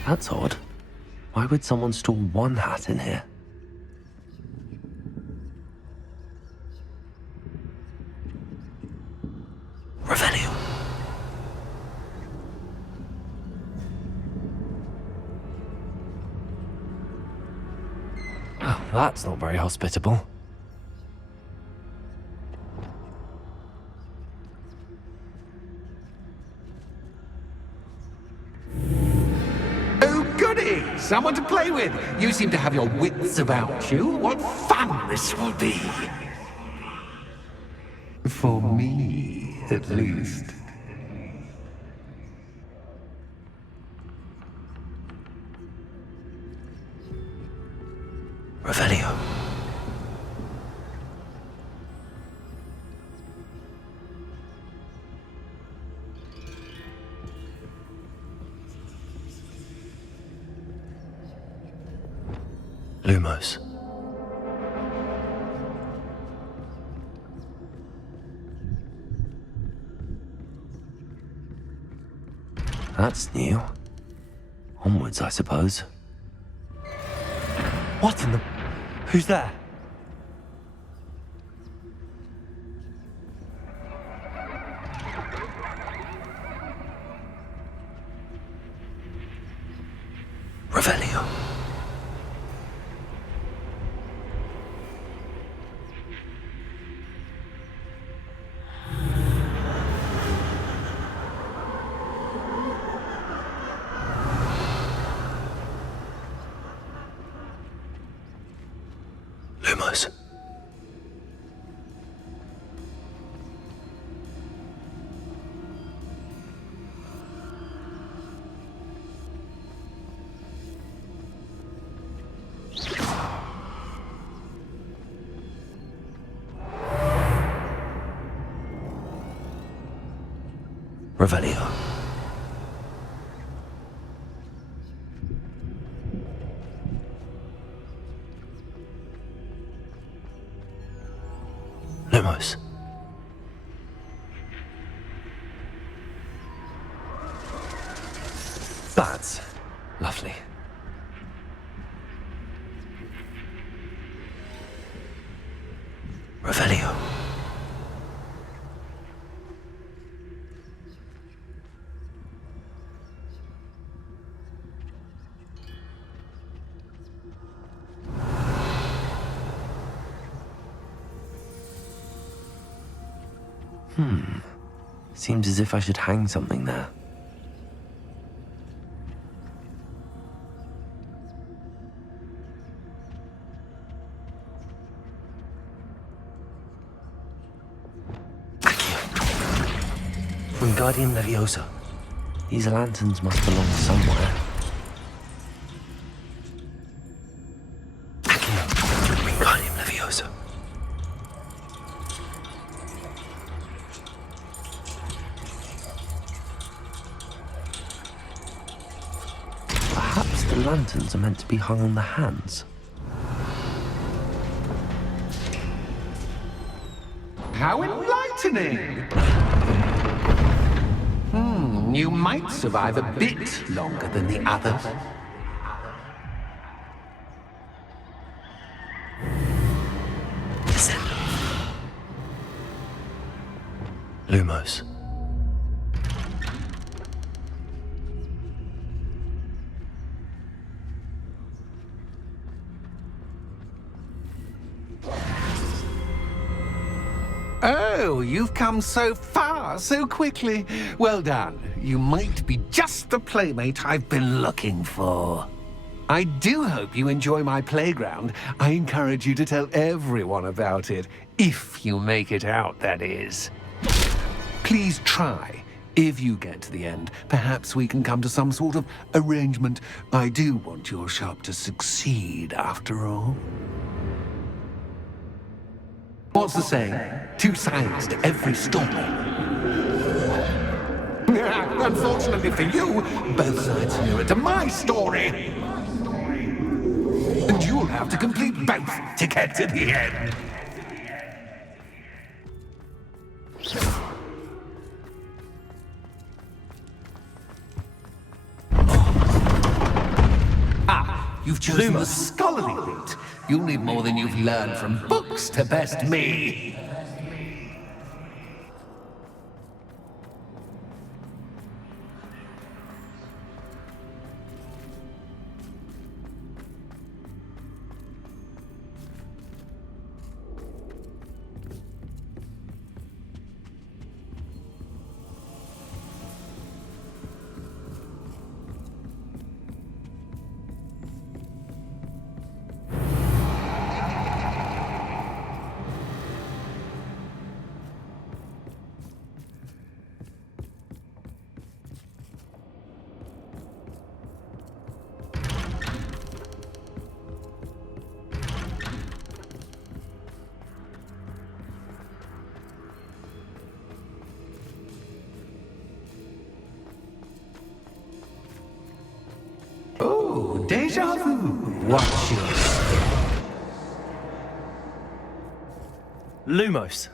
That's odd. Why would someone store one hat in here? Revelio. Oh, that's not very hospitable. Someone to play with. You seem to have your wits about you. What fun this will be. For me, at least. Revelio. Lumos. That's new. Onwards, I suppose. What in the... Who's there? Revelio. Lumos. Revelio. That's lovely. Revelio. Seems as if I should hang something there. Wingardium Leviosa. These lanterns must belong somewhere. Accio. Wingardium Leviosa. Perhaps the lanterns are meant to be hung on the hands. How enlightening! You might survive a bit longer than the others. Lumos. Oh, you've come so far so quickly. Well done. You might be just the playmate I've been looking for. I do hope you enjoy my playground. I encourage you to tell everyone about it, if you make it out, that is. Please try. If you get to the end, perhaps we can come to some sort of arrangement. I do want your shop to succeed, after all. What's the saying? Two sides to every story. Unfortunately for you, both sides mirror to my story. And you'll have to complete both to get to the end. You've chosen the scholarly route. You'll need more than you've learned from books to best me. Oh, deja vu. Watch your step. Lumos.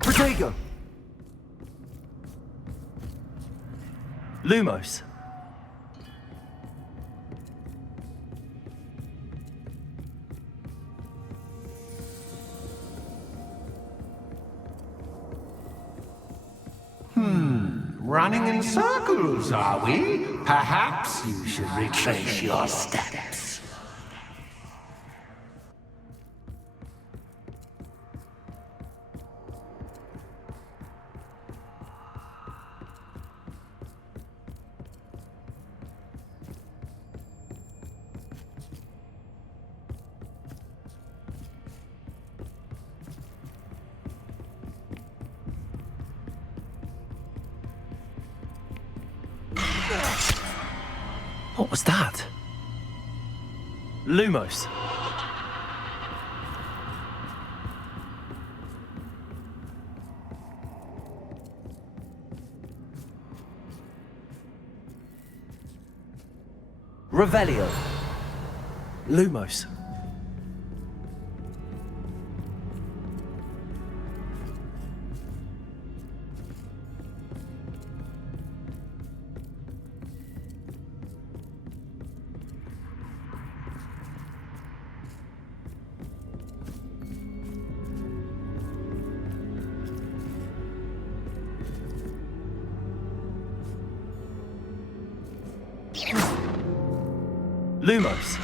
Protego. Lumos. Running in circles, are we? Perhaps you should retrace your steps. was that? Lumos. Revelio. Lumos. Lumos.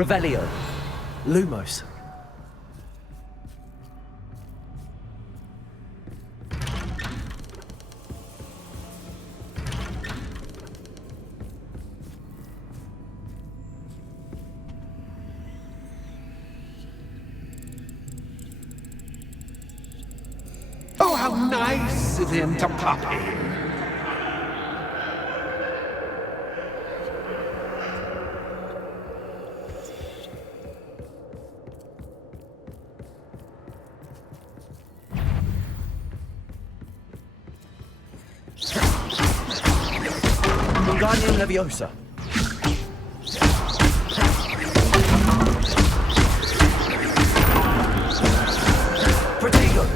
Revelio. Lumos. Oh, how nice of him to pop in. Wingardium Leviosa. Protego.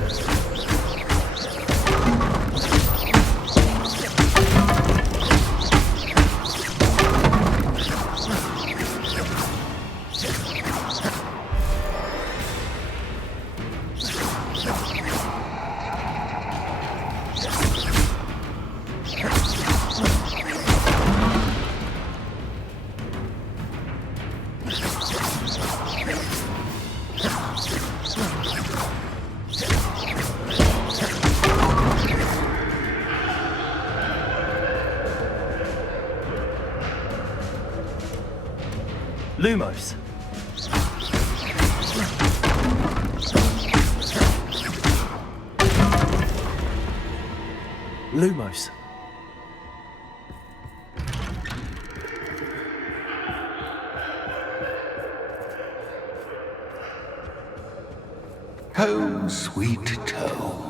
Lumos. Lumos. Home, sweet home.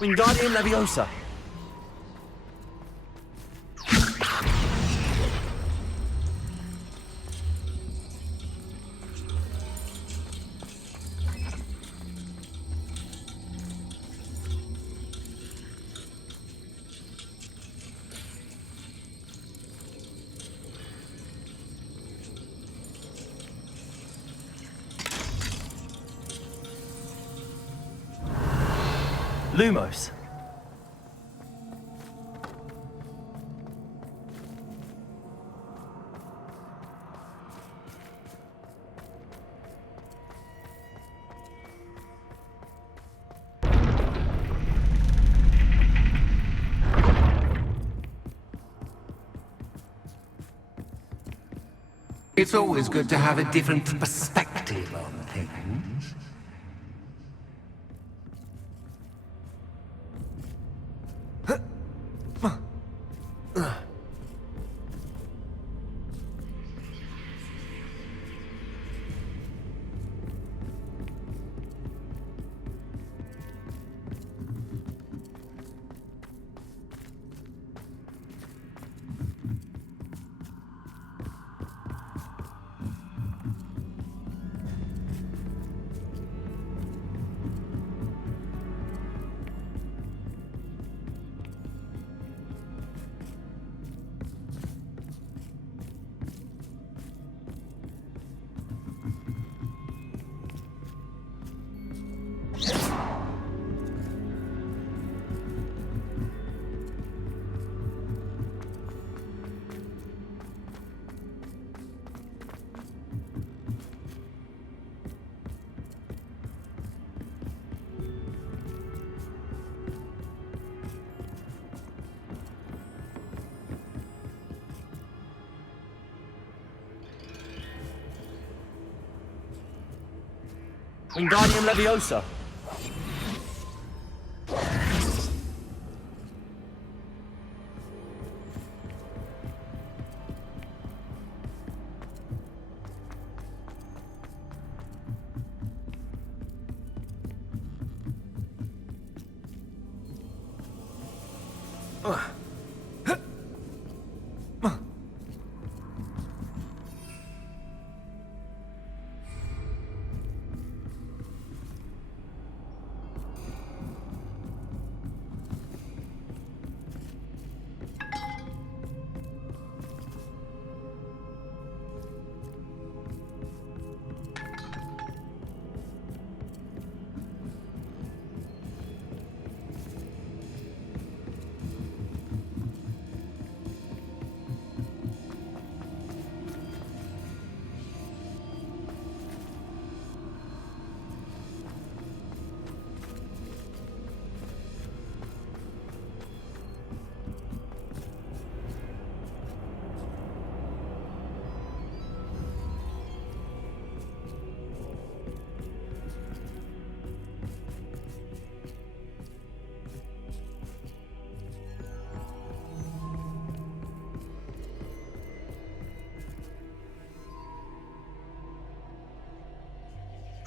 Wingardium Leviosa. Lumos. It's always good to have a different perspective on things. Wingardium Leviosa.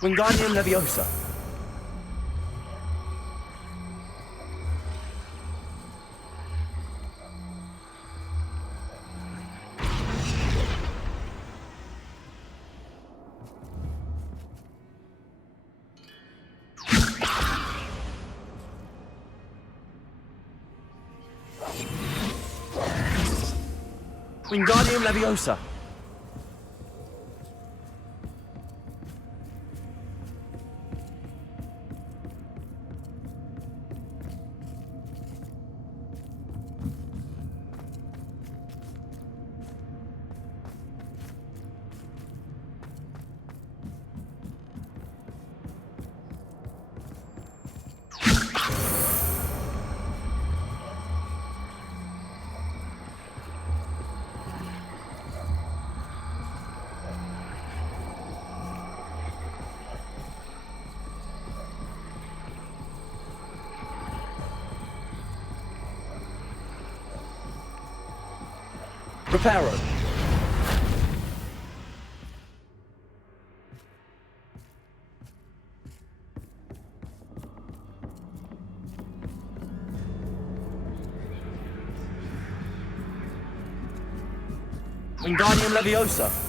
Wingardium Leviosa. Wingardium Leviosa. Reparo. Wingardium Leviosa.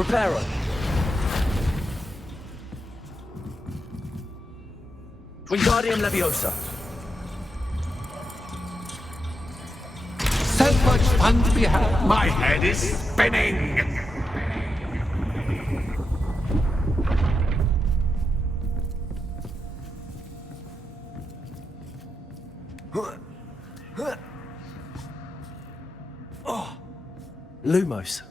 Reparo. Wingardium Leviosa. So much fun to be had. My head is spinning. Lumos.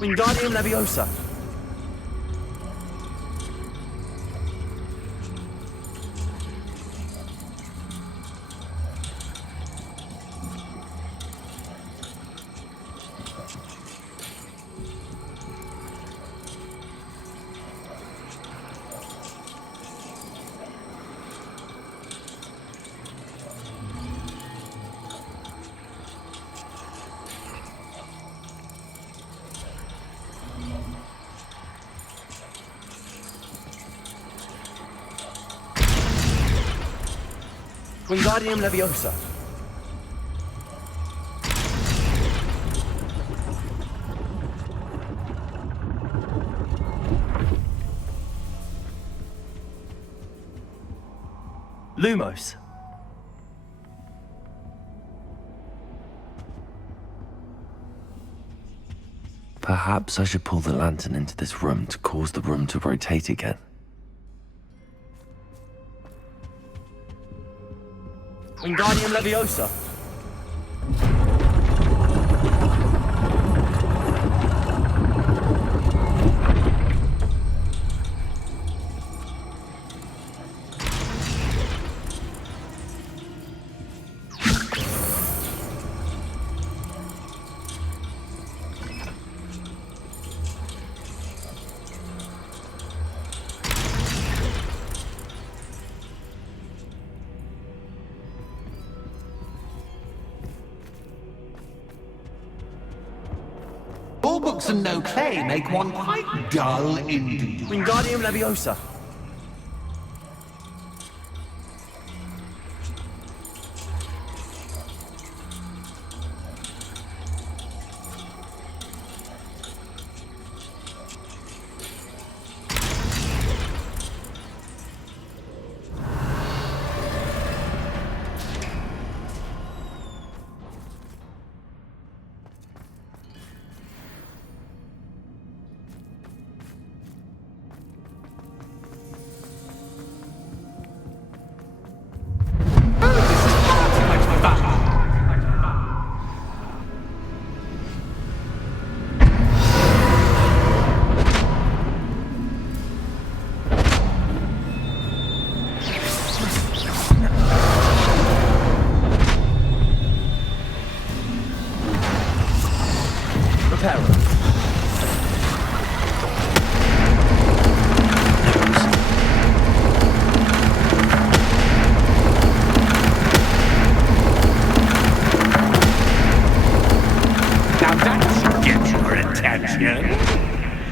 Wingardium Leviosa. Wingardium Leviosa. Lumos. Perhaps I should pull the lantern into this room to cause the room to rotate again. Wingardium Leviosa. All books and no clay make one quite dull indeed. Wingardium Leviosa.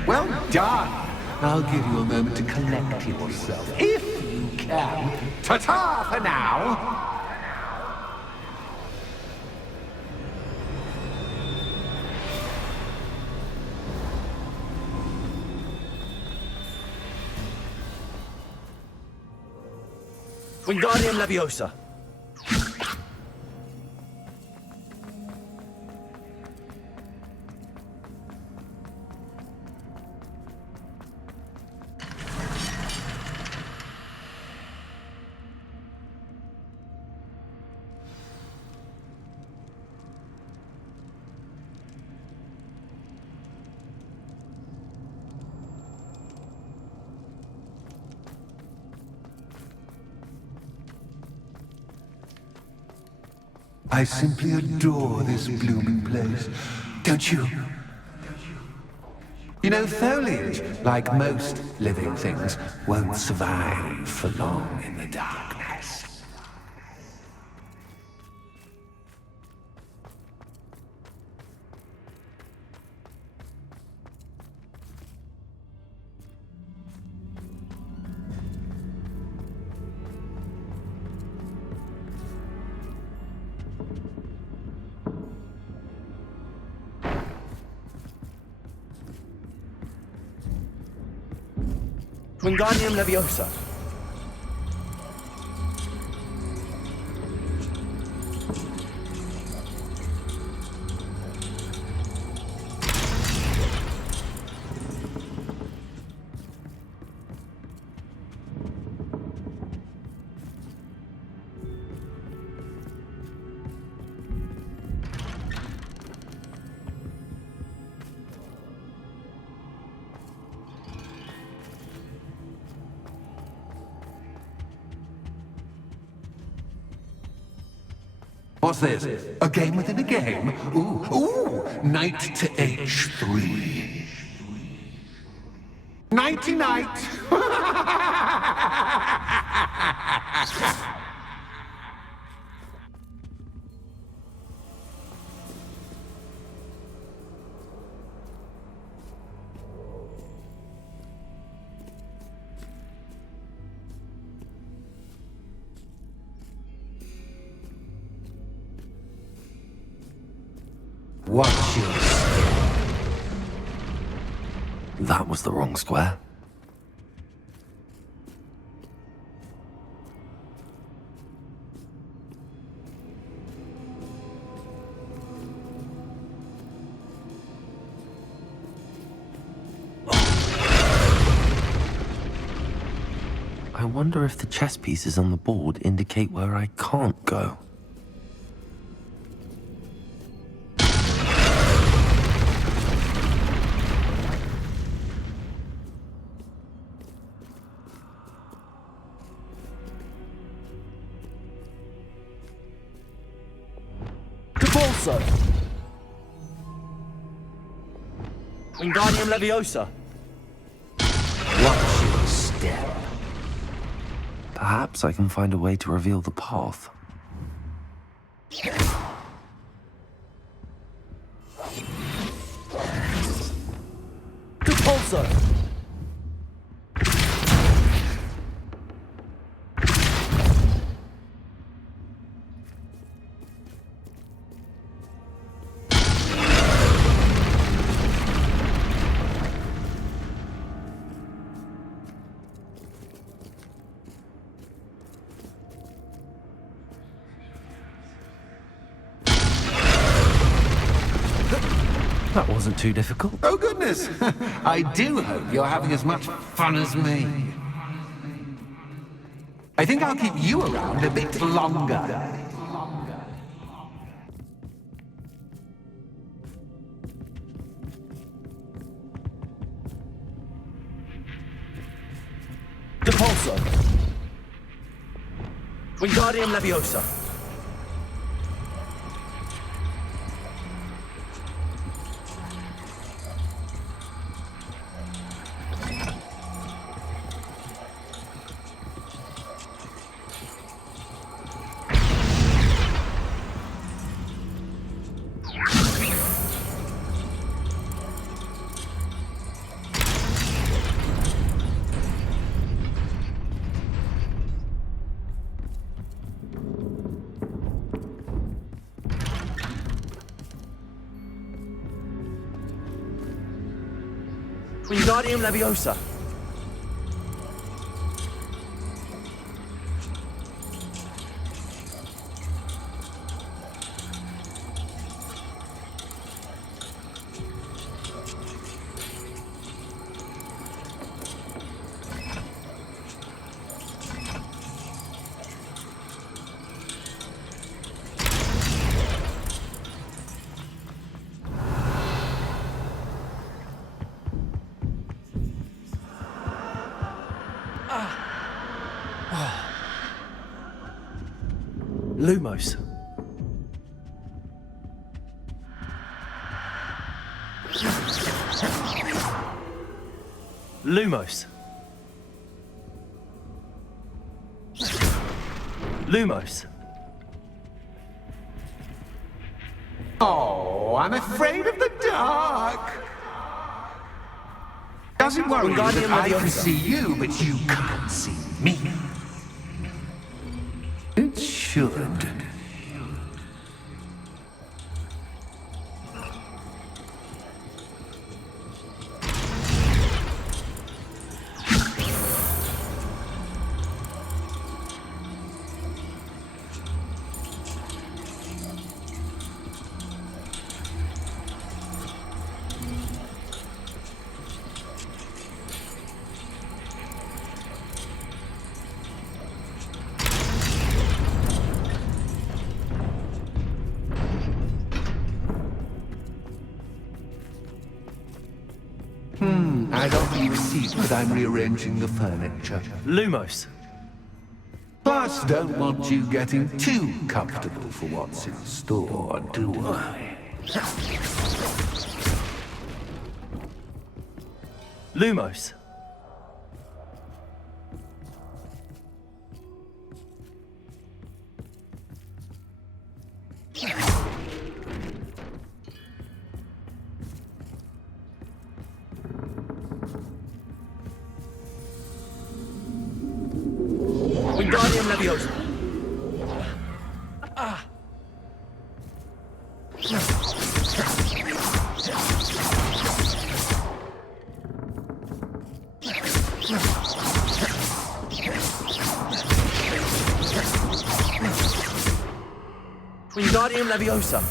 Well done. I'll give you a moment to collect yourself, if you can. Ta-ta for now. Wingardium Leviosa. I simply adore this blooming place. Don't you? You know, foliage, like most living things, won't survive for long in the darkness. Wingardium Leviosa. What's this? A game within a game? Ooh, knight to H3. Nighty-night! Watch your step. That was the wrong square. I wonder if the chess pieces on the board indicate where I can't go. Capulso. Wingardium Leviosa. Watch your step. Perhaps I can find a way to reveal the path. Capulso. That wasn't too difficult. Oh, goodness! I do hope you're having as much fun as me. I think I'll keep you around a bit longer. Capulso. Wingardium Leviosa. Wingardium Leviosa. Lumos. Lumos. Lumos. Oh, I'm afraid of the dark. Doesn't worry you that I can see you, but you can't see me. It should. I don't need a seat, but I'm rearranging the furniture. Lumos. Plus, don't want you getting too comfortable for what's in store, do I? Lumos. Wingardium Leviosa. Wingardium Leviosa.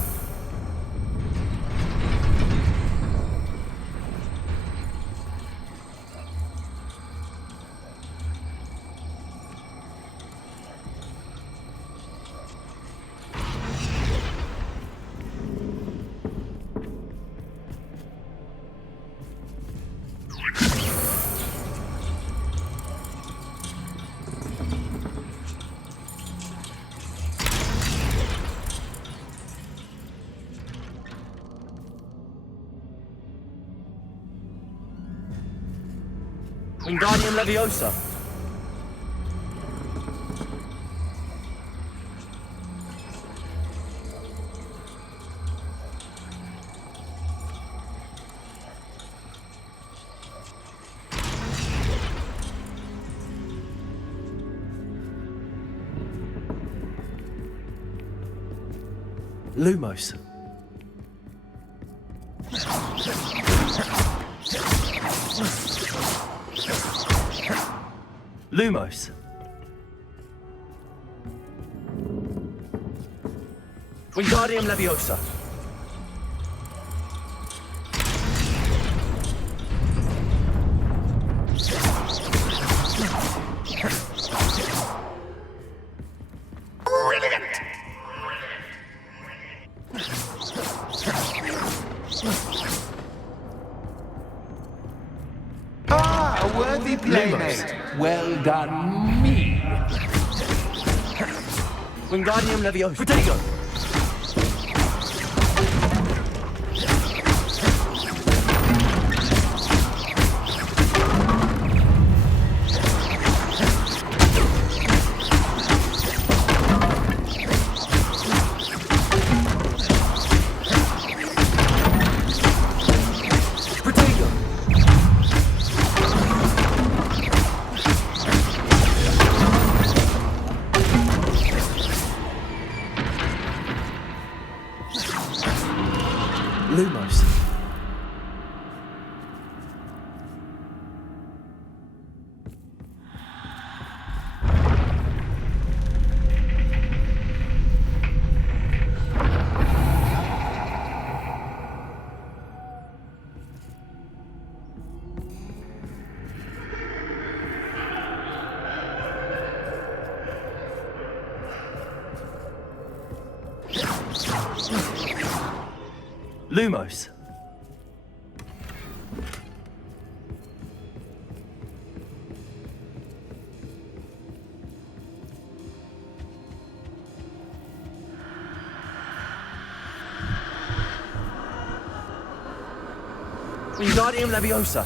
Wingardium Leviosa. Lumos. Lumos. Wingardium Leviosa. Brilliant! Ah, a worthy playmate. Well done, me. Wingardium Leviosa. Protego. Lumos. Lumos. Wingardium Leviosa.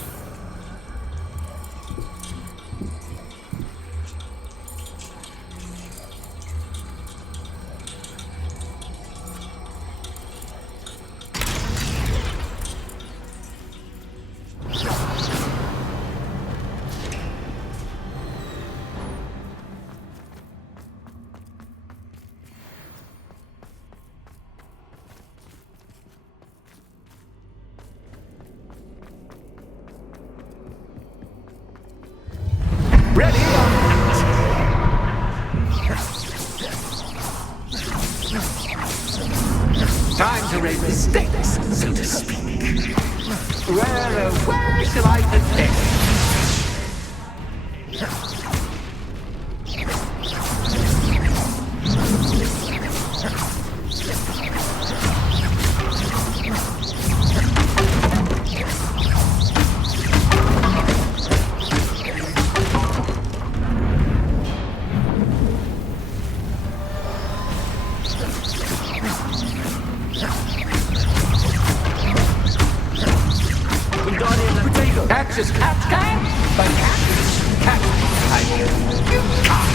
to raise the stakes, so to speak. Where shall I begin? Catch as catch can, but catch you can't.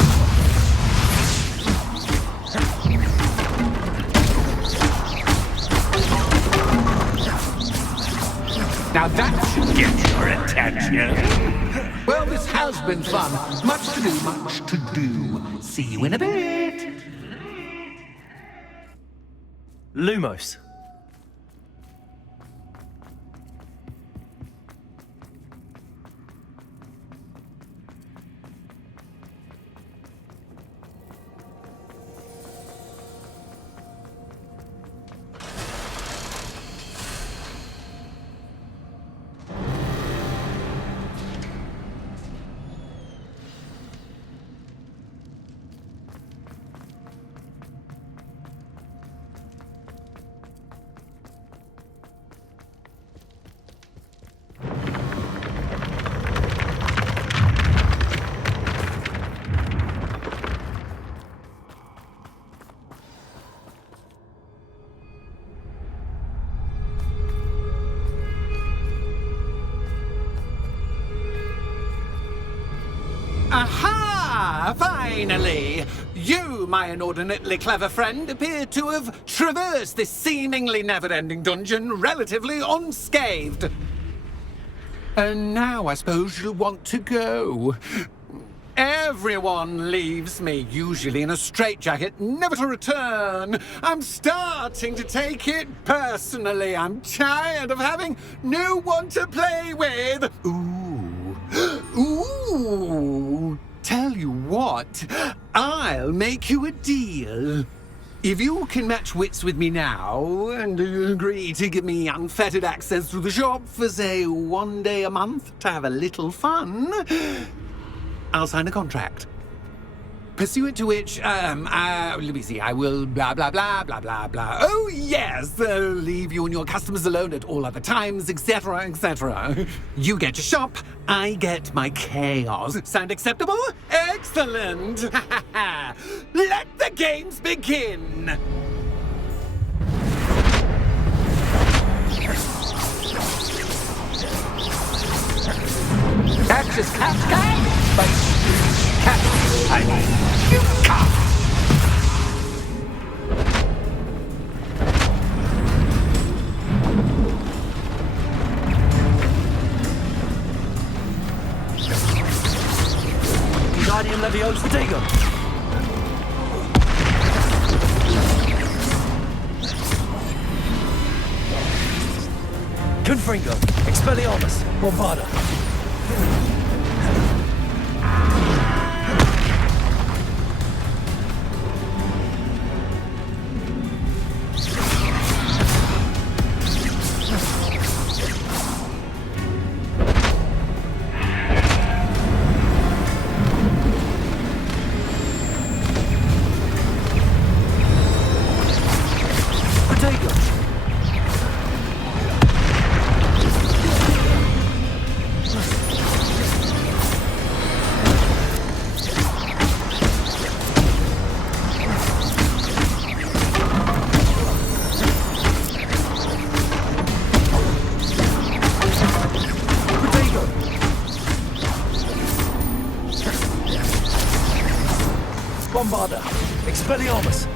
Now that should get your attention. Well, this has been fun. Much to do, much to do. See you in a bit. Lumos. Aha! Finally! You, my inordinately clever friend, appear to have traversed this seemingly never-ending dungeon relatively unscathed. And now I suppose you'll want to go. Everyone leaves me, usually in a straitjacket, never to return. I'm starting to take it personally. I'm tired of having no one to play with. Ooh, tell you what, I'll make you a deal. If you can match wits with me now and agree to give me unfettered access to the shop for, say, 1 day a month to have a little fun, I'll sign a contract. Pursuant to which, let me see, I will blah, blah, blah, blah, blah, blah. Oh, yes, leave you and your customers alone at all other times, etc., etc. You get your shop, I get my chaos. Sound acceptable? Excellent! Let the games begin! Catch as catch can, but you can't. Guardian Leviosa, Diego. Confringo, Expelliarmus, Bombarda. Bombarda, Expelliarmus.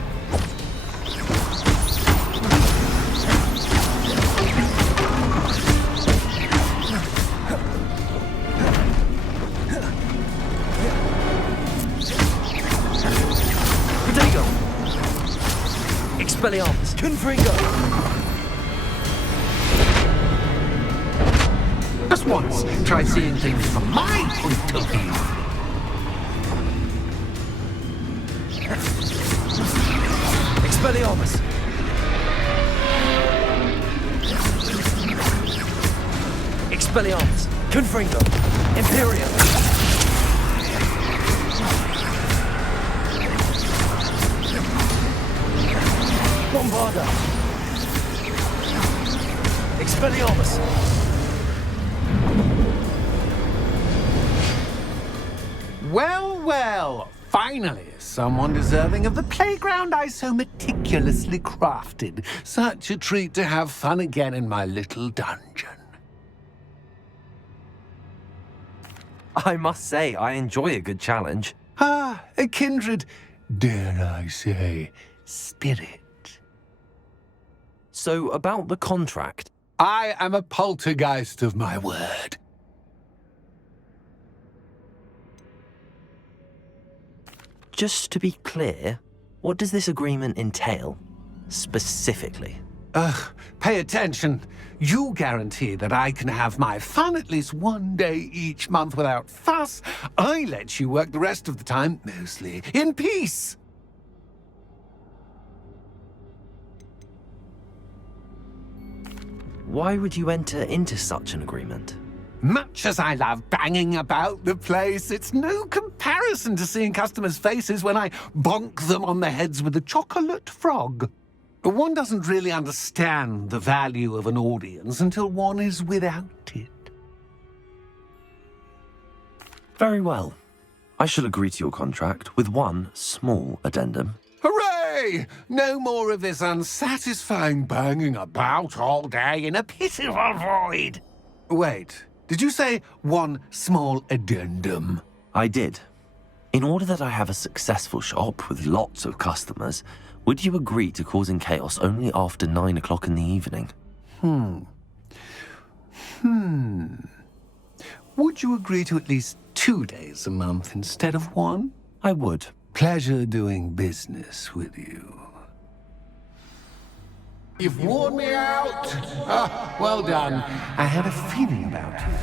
Protego, Expelliarmus. Confringo. Just once, try seeing things from my point of view. Expelliarmus. Expelliarmus! Confringo! Imperium! Bombarda! Expelliarmus! Well, well, finally, someone deserving of the playground I so meticulously crafted. Such a treat to have fun again in my little dungeon. I must say, I enjoy a good challenge. Ah, a kindred, dare I say, spirit. So, about the contract. I am a poltergeist of my word. Just to be clear, what does this agreement entail, specifically? Pay attention. You guarantee that I can have my fun at least one day each month without fuss. I let you work the rest of the time, mostly in peace. Why would you enter into such an agreement? Much as I love banging about the place, it's no comparison to seeing customers' faces when I bonk them on the heads with a chocolate frog. One doesn't really understand the value of an audience until one is without it. Very well. I shall agree to your contract with one small addendum. Hooray! No more of this unsatisfying banging about all day in a pitiful void. Wait, did you say one small addendum? I did. In order that I have a successful shop with lots of customers, would you agree to causing chaos only after 9 o'clock in the evening? Would you agree to at least 2 days a month instead of one? I would. Pleasure doing business with you. You've worn me out. Ah, well done. I had a feeling about you.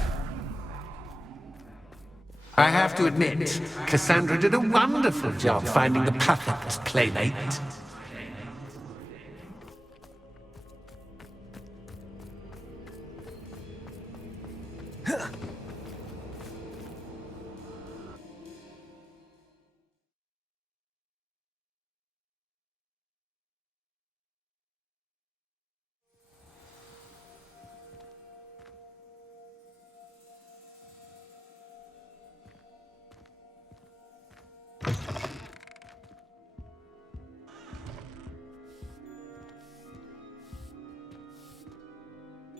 I have to admit, Cassandra did a wonderful job finding the perfect playmate.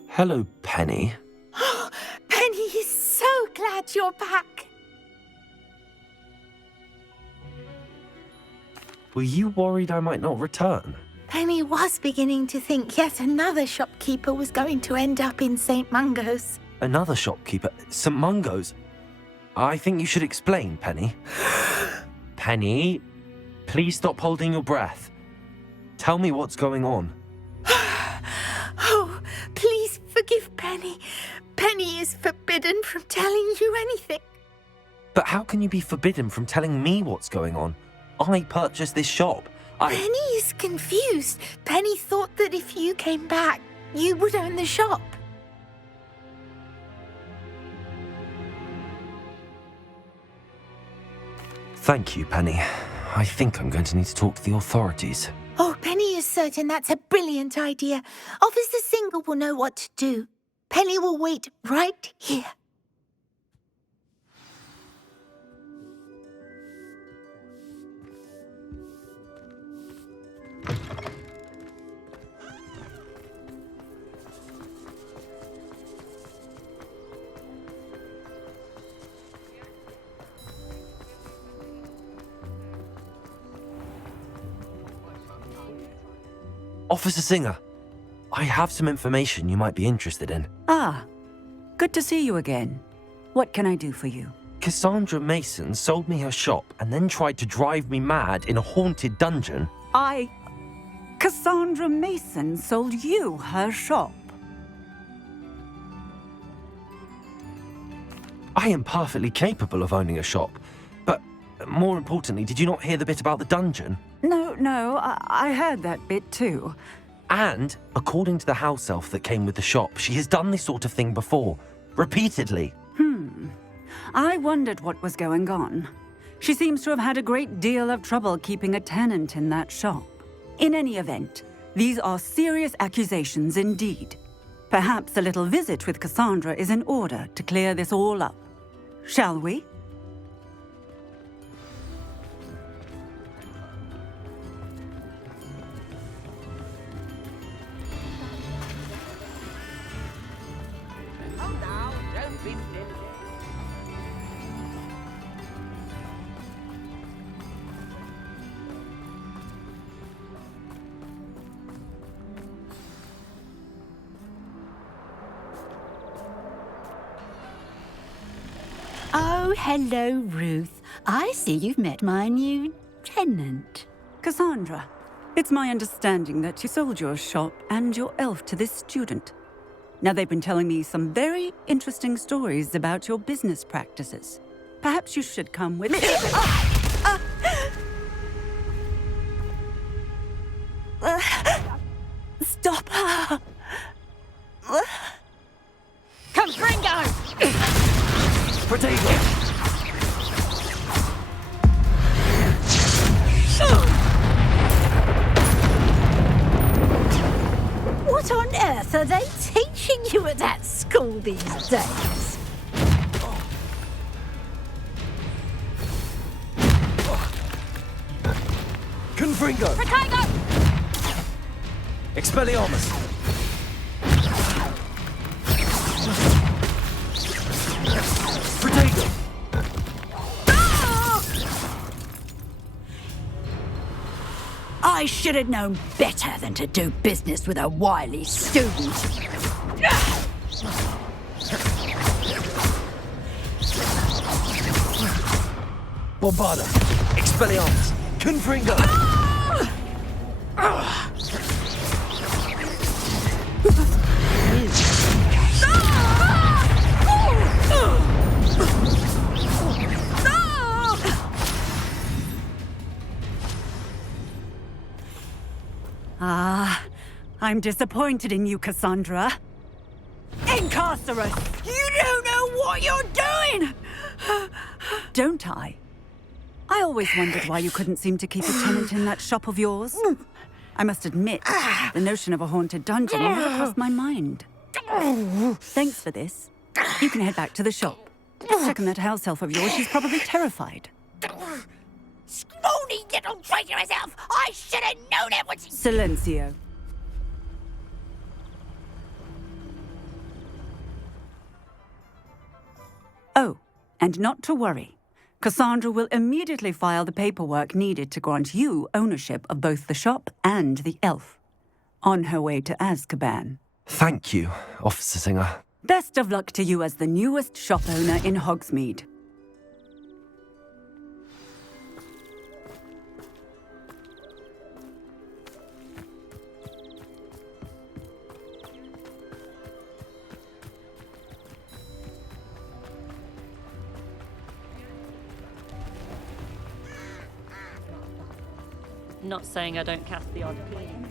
Hello, Penny. Penny is so glad you're back. Were you worried I might not return? Penny was beginning to think yet another shopkeeper was going to end up in St. Mungo's. Another shopkeeper? St. Mungo's? I think you should explain, Penny. Penny, please stop holding your breath. Tell me what's going on. Oh, please forgive Penny. Penny is forbidden from telling you anything. But how can you be forbidden from telling me what's going on? I purchased this shop. Penny is confused. Penny thought that if you came back, you would own the shop. Thank you, Penny. I think I'm going to need to talk to the authorities. Oh, Penny is certain that's a brilliant idea. Officer Singer will know what to do. Penny will wait right here. Officer Singer, I have some information you might be interested in. Ah, good to see you again. What can I do for you? Cassandra Mason sold me her shop and then tried to drive me mad in a haunted dungeon. Cassandra Mason sold you her shop. I am perfectly capable of owning a shop, but more importantly, did you not hear the bit about the dungeon? No, I heard that bit too. And, according to the house elf that came with the shop, she has done this sort of thing before. Repeatedly. I wondered what was going on. She seems to have had a great deal of trouble keeping a tenant in that shop. In any event, these are serious accusations indeed. Perhaps a little visit with Cassandra is in order to clear this all up. Shall we? Oh, hello, Ruth. I see you've met my new tenant. Cassandra, it's my understanding that you sold your shop and your elf to this student. Now, they've been telling me some very interesting stories about your business practices. Perhaps you should come with me. Stop her! Come, Gringo! Potato! What on earth are they teaching you at that school these days? Confringo! Potato! Expelliarmus! Potato! I should have known better than to do business with a wily student. Bombarda! Expelliarmus! Confringo! I'm disappointed in you, Cassandra. Incarcerate! You don't know what you're doing! Don't I? I always wondered why you couldn't seem to keep a tenant in that shop of yours. I must admit, the notion of a haunted dungeon never crossed my mind. Thanks for this. You can head back to the shop. Check on that house elf of yours, she's probably terrified. Scrawny little traitorous elf! I should have known it was... Silencio. Oh, and not to worry. Cassandra will immediately file the paperwork needed to grant you ownership of both the shop and the elf. On her way to Azkaban. Thank you, Officer Singer. Best of luck to you as the newest shop owner in Hogsmeade. Not saying I don't cast the odd gleam.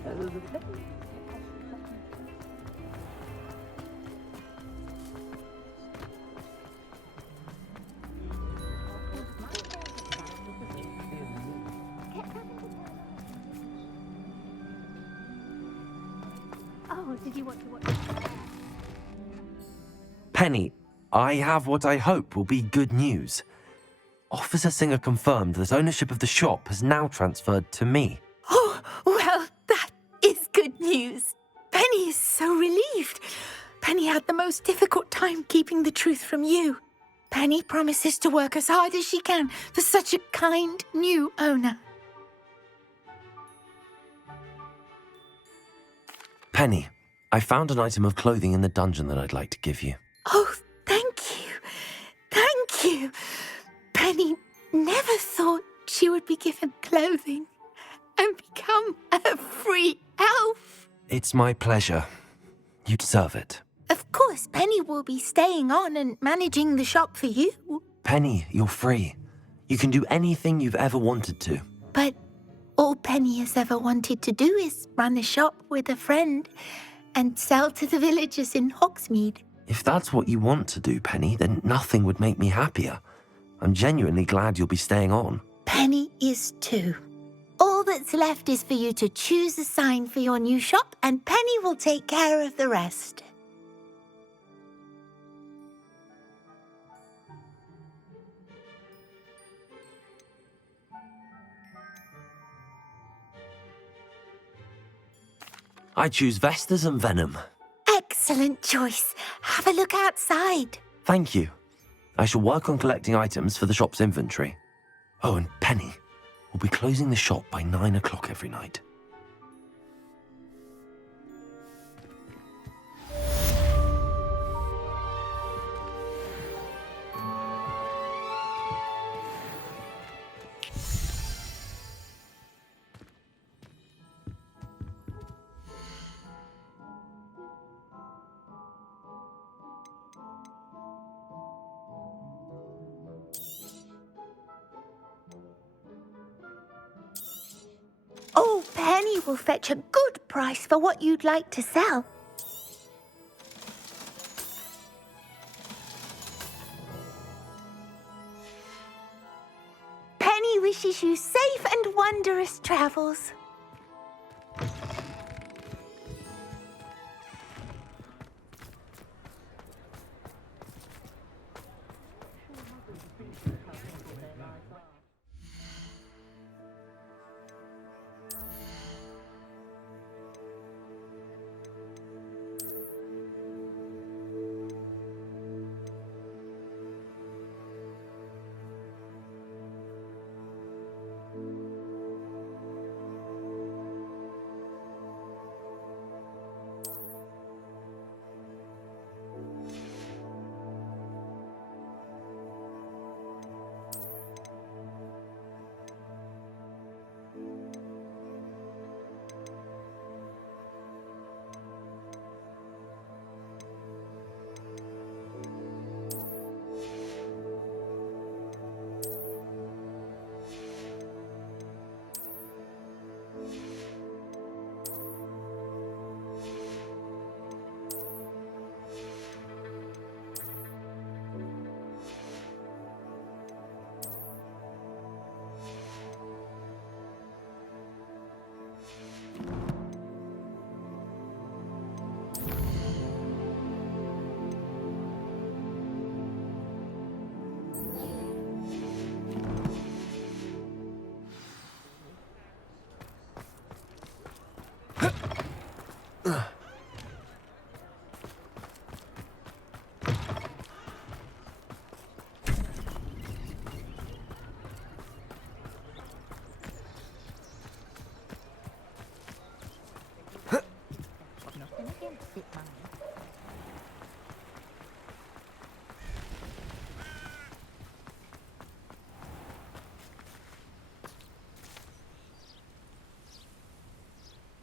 Oh, did you want to watch? Penny, I have what I hope will be good news. Officer Singer confirmed that ownership of the shop has now transferred to me. Oh, well, that is good news. Penny is so relieved. Penny had the most difficult time keeping the truth from you. Penny promises to work as hard as she can for such a kind new owner. Penny, I found an item of clothing in the dungeon that I'd like to give you. Oh, thank you. Thank you. Penny never thought she would be given clothing and become a free elf. It's my pleasure. You deserve it. Of course, Penny will be staying on and managing the shop for you. Penny, you're free. You can do anything you've ever wanted to. But all Penny has ever wanted to do is run a shop with a friend and sell to the villagers in Hogsmeade. If that's what you want to do, Penny, then nothing would make me happier. I'm genuinely glad you'll be staying on. Penny is too. All that's left is for you to choose a sign for your new shop, and Penny will take care of the rest. I choose Vestas and Venom. Excellent choice. Have a look outside. Thank you. I shall work on collecting items for the shop's inventory. Oh, and Penny, we'll be closing the shop by 9 o'clock every night. Oh, Penny will fetch a good price for what you'd like to sell. Penny wishes you safe and wondrous travels.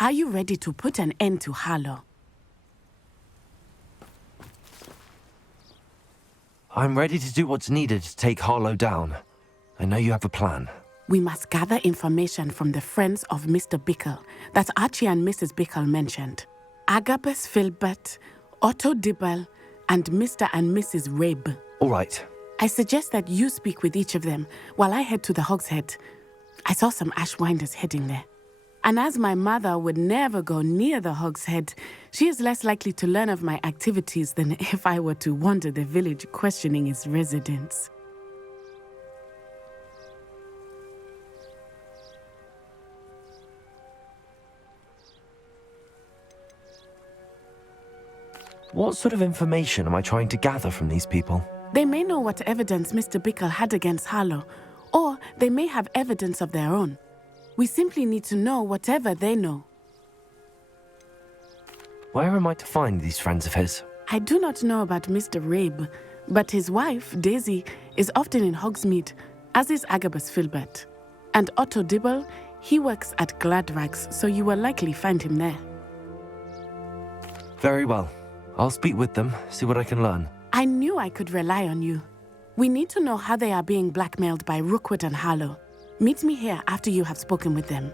Are you ready to put an end to Harlow? I'm ready to do what's needed to take Harlow down. I know you have a plan. We must gather information from the friends of Mr. Bickle that Archie and Mrs. Bickle mentioned. Agabus Filbert, Otto Dibble, and Mr. and Mrs. Rabe. All right. I suggest that you speak with each of them while I head to the Hogshead. I saw some Ashwinders heading there. And as my mother would never go near the Hogshead, she is less likely to learn of my activities than if I were to wander the village questioning its residents. What sort of information am I trying to gather from these people? They may know what evidence Mr. Bickle had against Harlow, or they may have evidence of their own. We simply need to know whatever they know. Where am I to find these friends of his? I do not know about Mr. Rabe, but his wife, Daisy, is often in Hogsmeade, as is Agabus Filbert. And Otto Dibble, he works at Gladrags, so you will likely find him there. Very well. I'll speak with them, see what I can learn. I knew I could rely on you. We need to know how they are being blackmailed by Rookwood and Harlow. Meet me here after you have spoken with them.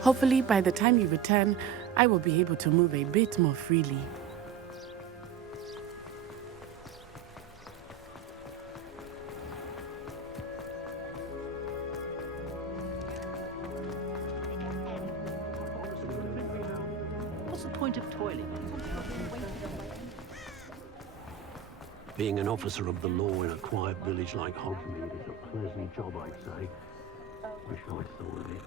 Hopefully, by the time you return, I will be able to move a bit more freely. point of toiling? Being an officer of the law in a quiet village like Hogsmeade is a pleasant job, I'd say. Wish I'd thought of it.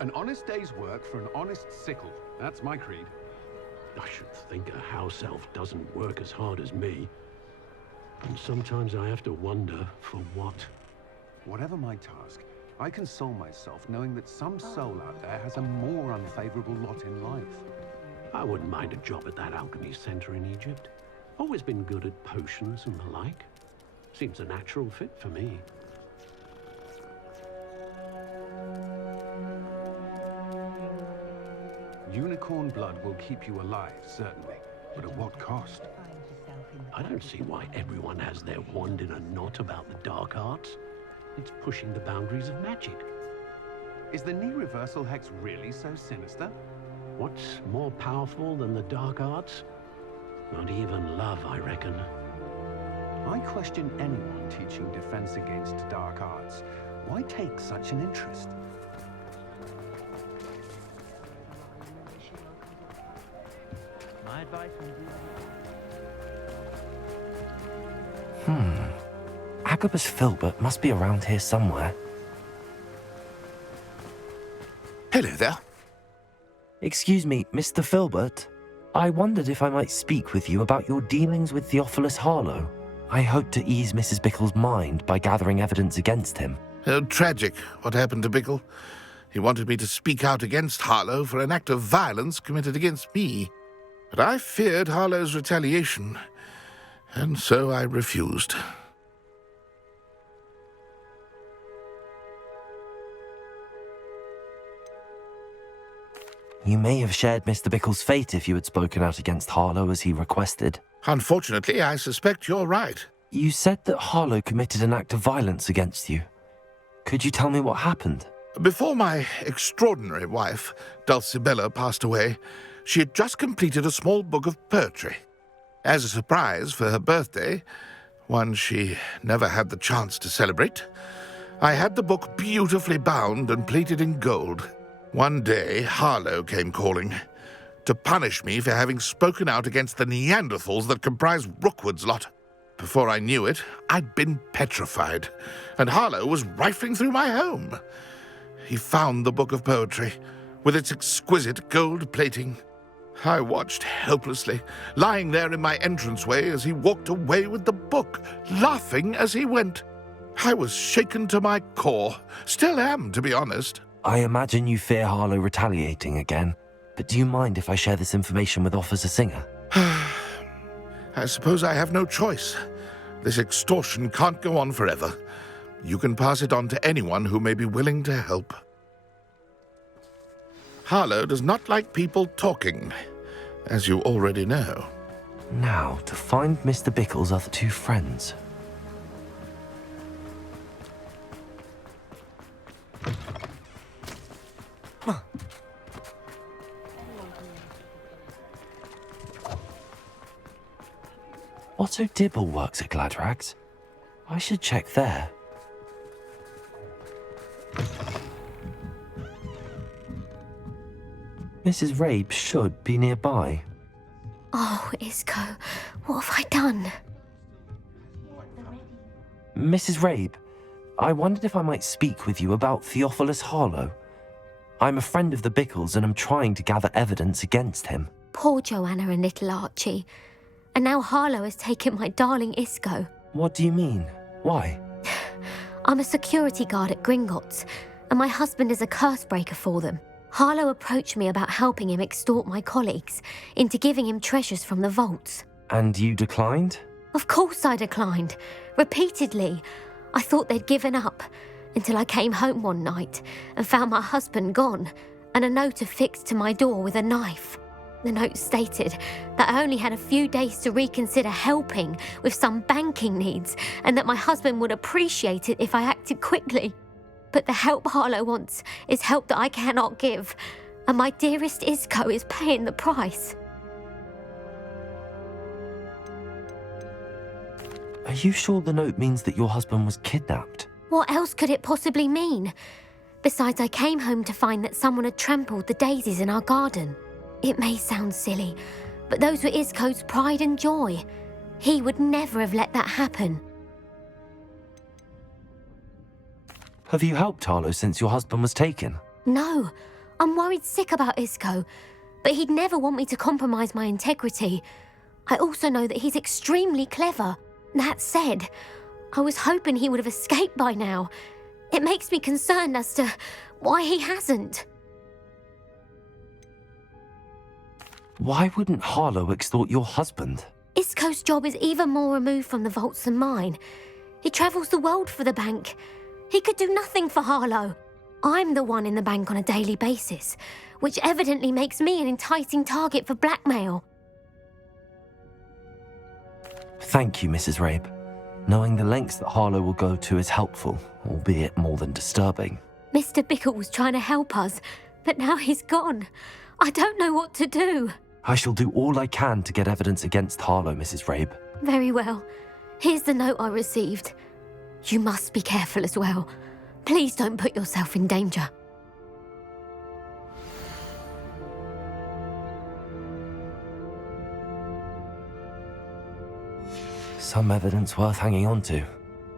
An honest day's work for an honest sickle. That's my creed. I should think a house elf doesn't work as hard as me. And sometimes I have to wonder, for what? Whatever my task, I console myself knowing that some soul out there has a more unfavorable lot in life. I wouldn't mind a job at that alchemy center in Egypt. Always been good at potions and the like. Seems a natural fit for me. Unicorn blood will keep you alive, certainly. But at what cost? I don't see why everyone has their wand in a knot about the dark arts. It's pushing the boundaries of magic. Is the knee reversal hex really so sinister? What's more powerful than the dark arts? Not even love, I reckon. I question anyone teaching defense against dark arts. Why take such an interest? My advice would be... Agabus Filbert must be around here somewhere. Hello there. Excuse me, Mr. Filbert. I wondered if I might speak with you about your dealings with Theophilus Harlow. I hope to ease Mrs. Bickle's mind by gathering evidence against him. Oh, tragic what happened to Bickle. He wanted me to speak out against Harlow for an act of violence committed against me. But I feared Harlow's retaliation, and so I refused. You may have shared Mr. Bickle's fate if you had spoken out against Harlow as he requested. Unfortunately, I suspect you're right. You said that Harlow committed an act of violence against you. Could you tell me what happened? Before my extraordinary wife, Dulcibella, passed away, she had just completed a small book of poetry. As a surprise for her birthday, one she never had the chance to celebrate, I had the book beautifully bound and plated in gold. One day, Harlow came calling to punish me for having spoken out against the Neanderthals that comprise Rookwood's lot. Before I knew it, I'd been petrified, and Harlow was rifling through my home. He found the book of poetry, with its exquisite gold plating. I watched helplessly, lying there in my entranceway as he walked away with the book, laughing as he went. I was shaken to my core, still am, to be honest. I imagine you fear Harlow retaliating again, but do you mind if I share this information with Officer Singer? I suppose I have no choice. This extortion can't go on forever. You can pass it on to anyone who may be willing to help. Harlow does not like people talking, as you already know. Now, to find Mr. Bickle's other two friends. Otto Dibble works at Gladrags. I should check there. Mrs. Rabe should be nearby. Oh, Isco, what have I done? Mrs. Rabe, I wondered if I might speak with you about Theophilus Harlow. I'm a friend of the Bickles and I'm trying to gather evidence against him. Poor Joanna and little Archie. And now Harlow has taken my darling Isco. What do you mean? Why? I'm a security guard at Gringotts, and my husband is a curse breaker for them. Harlow approached me about helping him extort my colleagues into giving him treasures from the vaults. And you declined? Of course I declined. Repeatedly. I thought they'd given up, until I came home one night and found my husband gone, and a note affixed to my door with a knife. The note stated that I only had a few days to reconsider helping with some banking needs, and that my husband would appreciate it if I acted quickly. But the help Harlow wants is help that I cannot give, and my dearest Isco is paying the price. Are you sure the note means that your husband was kidnapped? What else could it possibly mean? Besides, I came home to find that someone had trampled the daisies in our garden. It may sound silly, but those were Isco's pride and joy. He would never have let that happen. Have you helped Harlow since your husband was taken? No, I'm worried sick about Isco, but he'd never want me to compromise my integrity. I also know that he's extremely clever. That said, I was hoping he would have escaped by now. It makes me concerned as to why he hasn't. Why wouldn't Harlow extort your husband? Isco's job is even more removed from the vaults than mine. He travels the world for the bank. He could do nothing for Harlow. I'm the one in the bank on a daily basis, which evidently makes me an enticing target for blackmail. Thank you, Mrs. Rabe. Knowing the lengths that Harlow will go to is helpful, albeit more than disturbing. Mr. Bickle was trying to help us, but now he's gone. I don't know what to do. I shall do all I can to get evidence against Harlow, Mrs. Rabe. Very well. Here's the note I received. You must be careful as well. Please don't put yourself in danger. Some evidence worth hanging on to.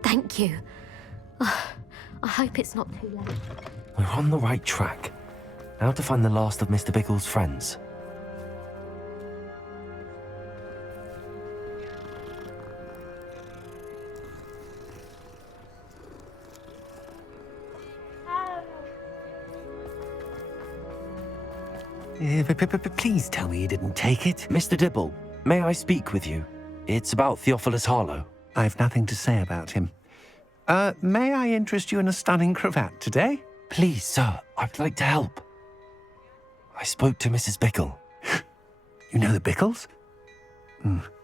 Thank you. I hope it's not too late. We're on the right track. Now to find the last of Mr. Bickle's friends. Please tell me you didn't take it. Mr. Dibble, may I speak with you? It's about Theophilus Harlow. I've nothing to say about him. May I interest you in a stunning cravat today? Please, sir, I'd like to help. I spoke to Mrs. Bickle. You know the Bickles?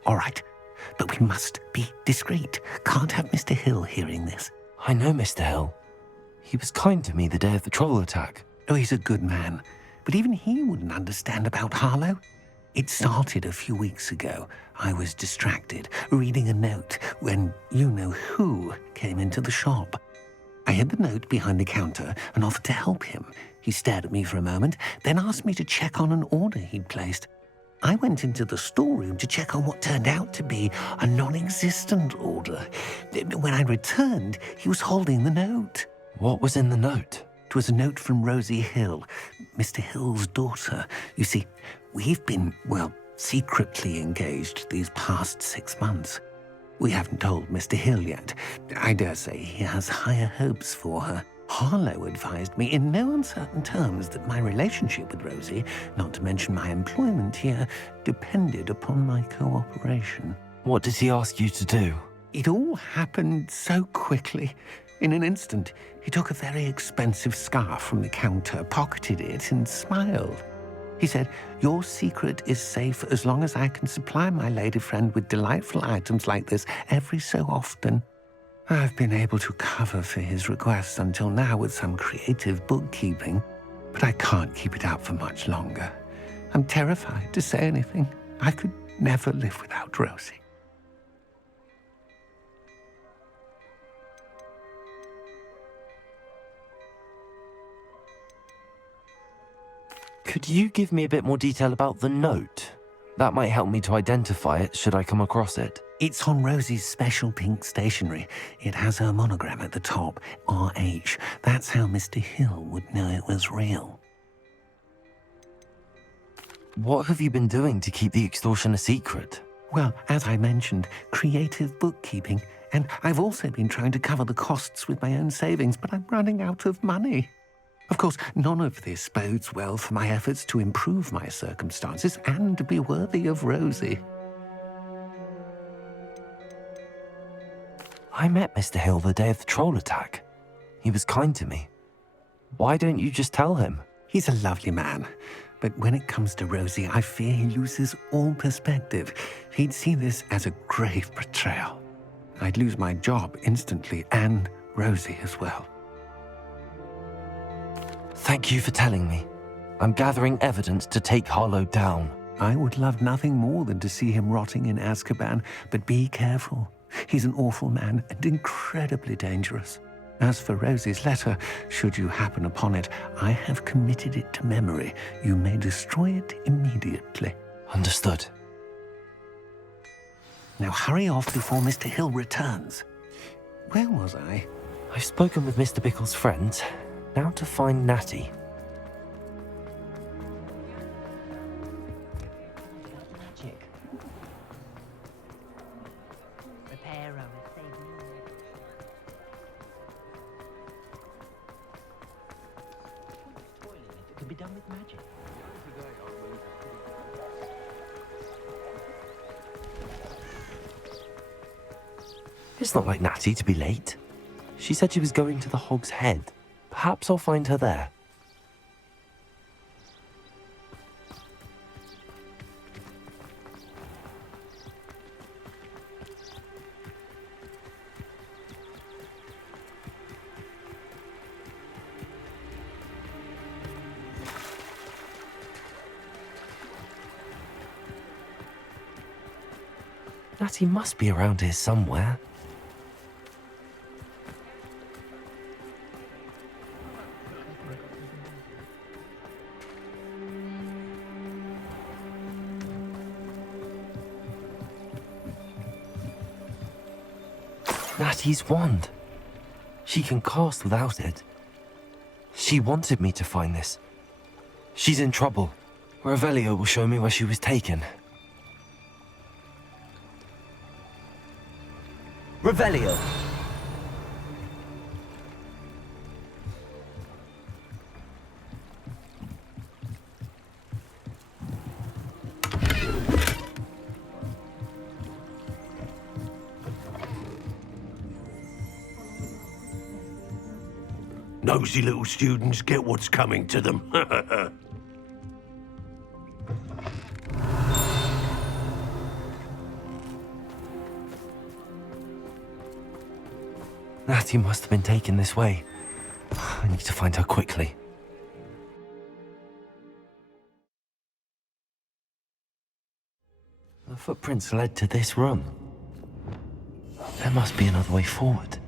All right, but we must be discreet. Can't have Mr. Hill hearing this. I know Mr. Hill. He was kind to me the day of the troll attack. Oh, he's a good man. But even he wouldn't understand about Harlow. It started a few weeks ago. I was distracted, reading a note, when you-know-who came into the shop. I hid the note behind the counter and offered to help him. He stared at me for a moment, then asked me to check on an order he'd placed. I went into the storeroom to check on what turned out to be a non-existent order. When I returned, he was holding the note. What was in the note? It was a note from Rosie Hill, Mr. Hill's daughter. You see, we've been, secretly engaged these past 6 months. We haven't told Mr. Hill yet. I dare say he has higher hopes for her. Harlow advised me in no uncertain terms that my relationship with Rosie, not to mention my employment here, depended upon my cooperation. What did he ask you to do? It all happened so quickly. In an instant, he took a very expensive scarf from the counter, pocketed it, and smiled. He said, "Your secret is safe as long as I can supply my lady friend with delightful items like this every so often." I've been able to cover for his requests until now with some creative bookkeeping, but I can't keep it up for much longer. I'm terrified to say anything. I could never live without Rosie. Could you give me a bit more detail about the note? That might help me to identify it should I come across it. It's on Rosie's special pink stationery. It has her monogram at the top, RH. That's how Mr. Hill would know it was real. What have you been doing to keep the extortion a secret? Well, as I mentioned, creative bookkeeping. And I've also been trying to cover the costs with my own savings, but I'm running out of money. Of course, none of this bodes well for my efforts to improve my circumstances and to be worthy of Rosie. I met Mr. Hill the day of the troll attack. He was kind to me. Why don't you just tell him? He's a lovely man, but when it comes to Rosie, I fear he loses all perspective. He'd see this as a grave betrayal. I'd lose my job instantly, and Rosie as well. Thank you for telling me. I'm gathering evidence to take Harlow down. I would love nothing more than to see him rotting in Azkaban, but be careful. He's an awful man and incredibly dangerous. As for Rosie's letter, should you happen upon it, I have committed it to memory. You may destroy it immediately. Understood. Now hurry off before Mr. Hill returns. Where was I? I've spoken with Mr. Bickle's friends. Now to find Natty. Be done with magic. It's not like Natty to be late. She said she was going to the Hog's Head. Perhaps I'll find her there. Natty must be around here somewhere. Natty's wand. She can cast without it. She wanted me to find this. She's in trouble. Revelio will show me where she was taken. Revelio! Nosy little students get what's coming to them. Natty must have been taken this way. I need to find her quickly. The footprints led to this room. There must be another way forward.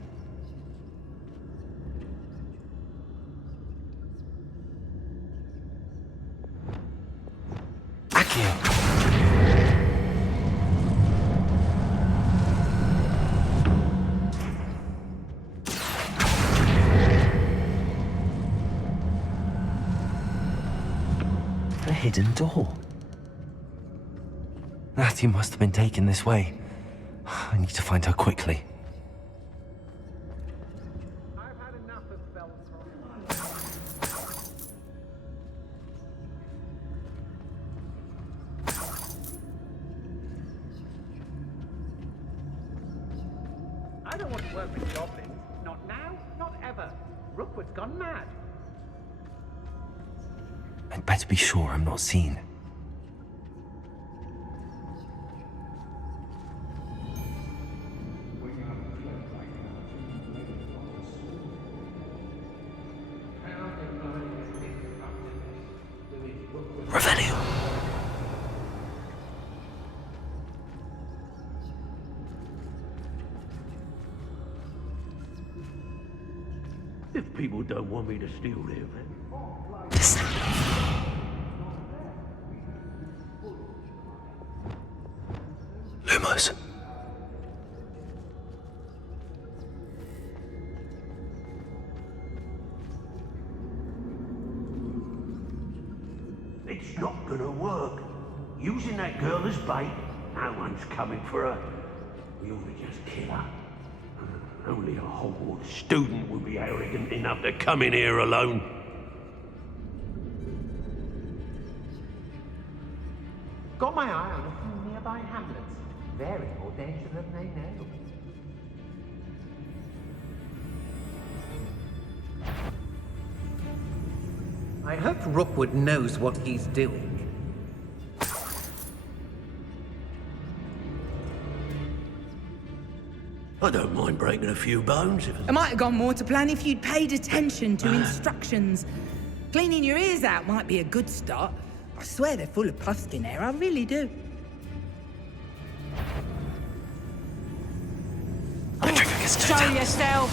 Accio! A hidden door. Natty must have been taken this way. I need to find her quickly. I don't want to work with goblins. Not now, not ever. Rookwood's gone mad. I'd better be sure I'm not seen. Revelio! If people don't want me to steal their Lumos. It's not gonna work. Using that girl as bait, no one's coming for her. We ought to just kill her. Only a Hogwarts student would be arrogant enough to come in here alone. Got my eye on a few nearby hamlets. They're in more danger than they know. I hope Rookwood knows what he's doing. I don't mind breaking a few bones if It might have gone more to plan if you'd paid attention to instructions. Cleaning your ears out might be a good start. I swear they're full of puffskin hair, I really do. My trigger gets too Show tense. yourself!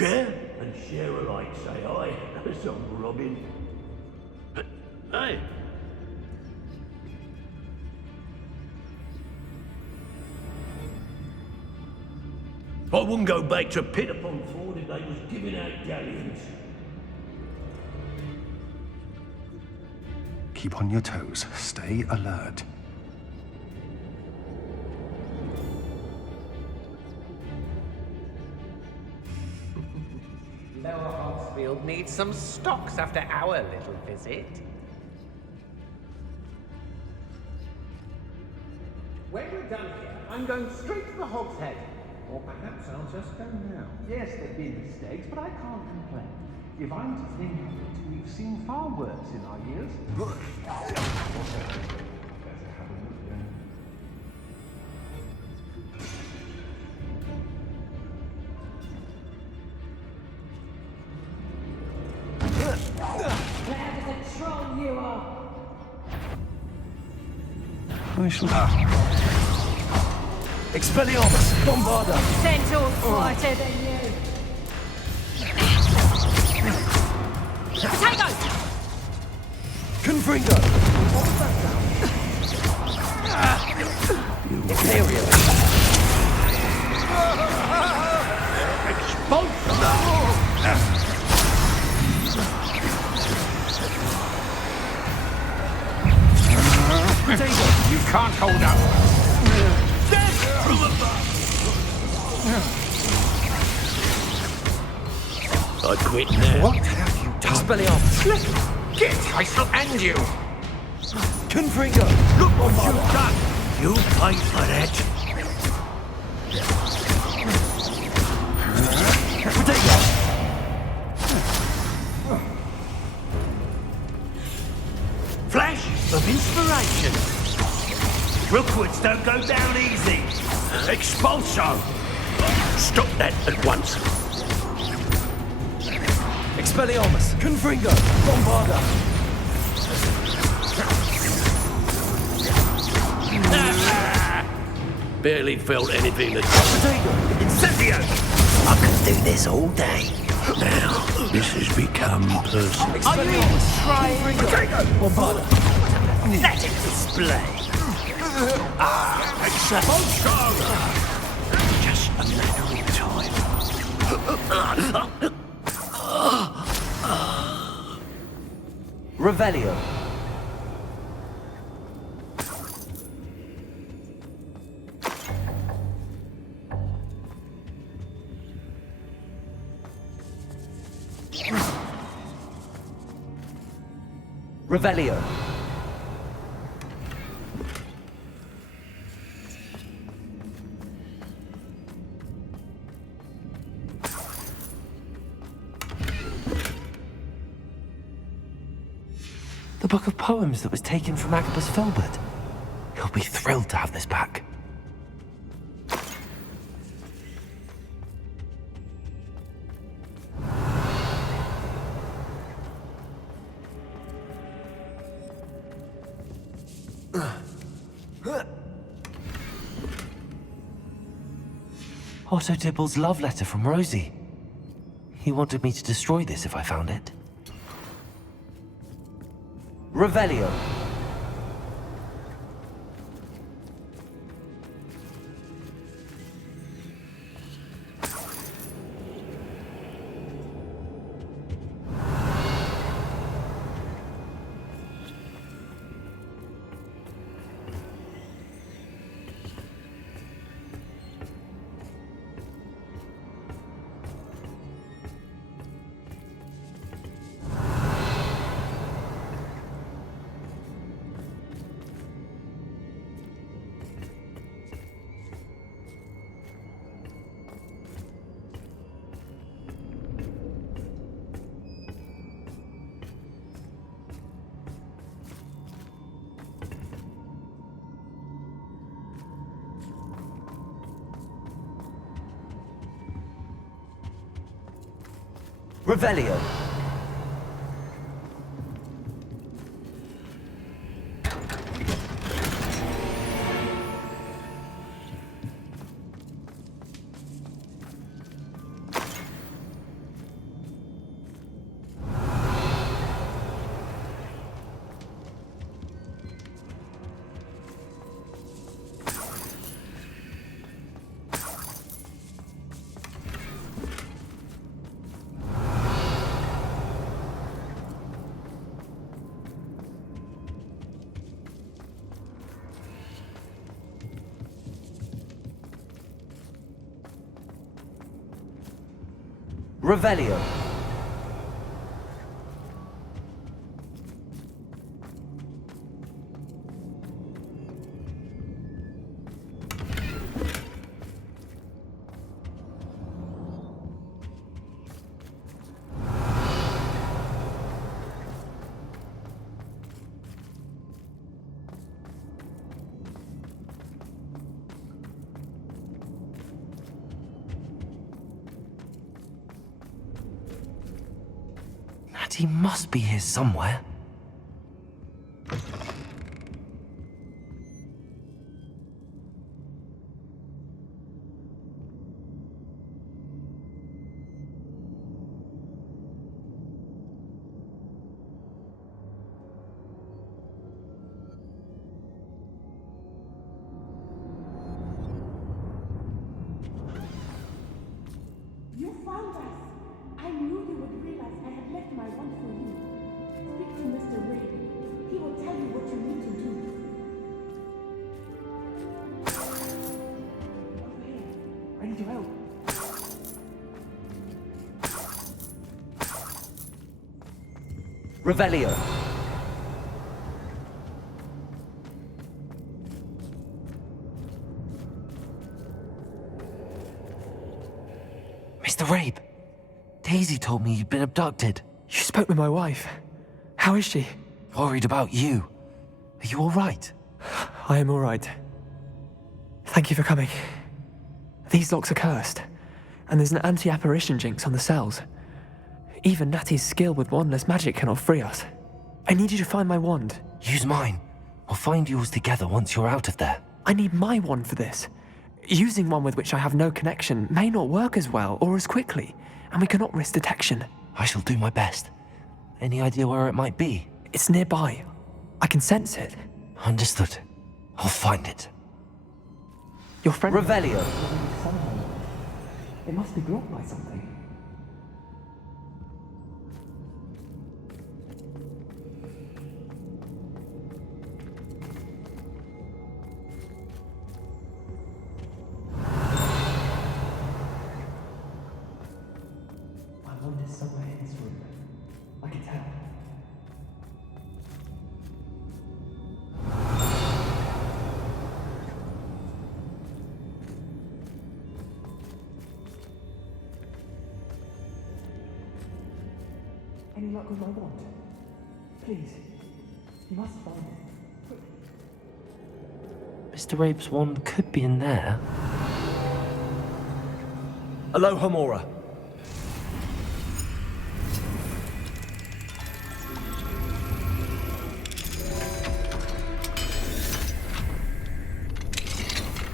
Share and share alike, say I, as I'm Robin. Hey. I wouldn't go back to Pit upon Ford if they was giving out galleons. Keep on your toes. Stay alert. Lower Hogsfield needs some stocks after our little visit. When we're done here, I'm going straight to the Hogshead. Or perhaps I'll just go now. Yes, there've been mistakes, but I can't complain. If I'm to think of it, we've seen far worse in our years. Expelliarmus! Bombarda! Centaur's quieter than you. Potato! Confringo! Imperial! You can't hold up. I quit now. What have you done? Expelliarmus! Get, I shall end you. Confringo! Look what you've done! You pay for that. Potato! Flash of inspiration. Rookwoods don't go down easy. Expulso. Stop that at once. Expelliarmus! Confringo! Bombarda! Barely felt anything that... Potato! Incendio! I could do this all day. Now, this has become personal. Expelliarmus! Confringo! Bombarda! Let it display. Expulso! Just a matter of time. Revelio. Revelio. The book of poems that was taken from Agabus Filbert. He'll be thrilled to have this back. Otto Dibble's love letter from Rosie. He wanted me to destroy this if I found it. Revelio. Revelio. Revelio. He must be here somewhere. You found us. I knew you would realize I had left my wand for you. Speak to Mr. Ray. He will tell you what you need to do. Over here. Ready to help. Revelio. Mr. Rabe, Daisy told me you'd been abducted. You spoke with my wife. How is she? Worried about you. Are you all right? I am all right. Thank you for coming. These locks are cursed, and there's an anti-apparition jinx on the cells. Even Natty's skill with wandless magic cannot free us. I need you to find my wand. Use mine. We'll find yours together once you're out of there. I need my wand for this. Using one with which I have no connection may not work as well or as quickly, and we cannot risk detection. I shall do my best. Any idea where it might be? It's nearby. I can sense it. Understood. I'll find it. Your friend... Revelio. It must be blocked by something. My wand is somewhere in this room. I can tell. Any luck with my wand? Please, you must find it. Mr. Rabe's wand could be in there. Aloha Mora.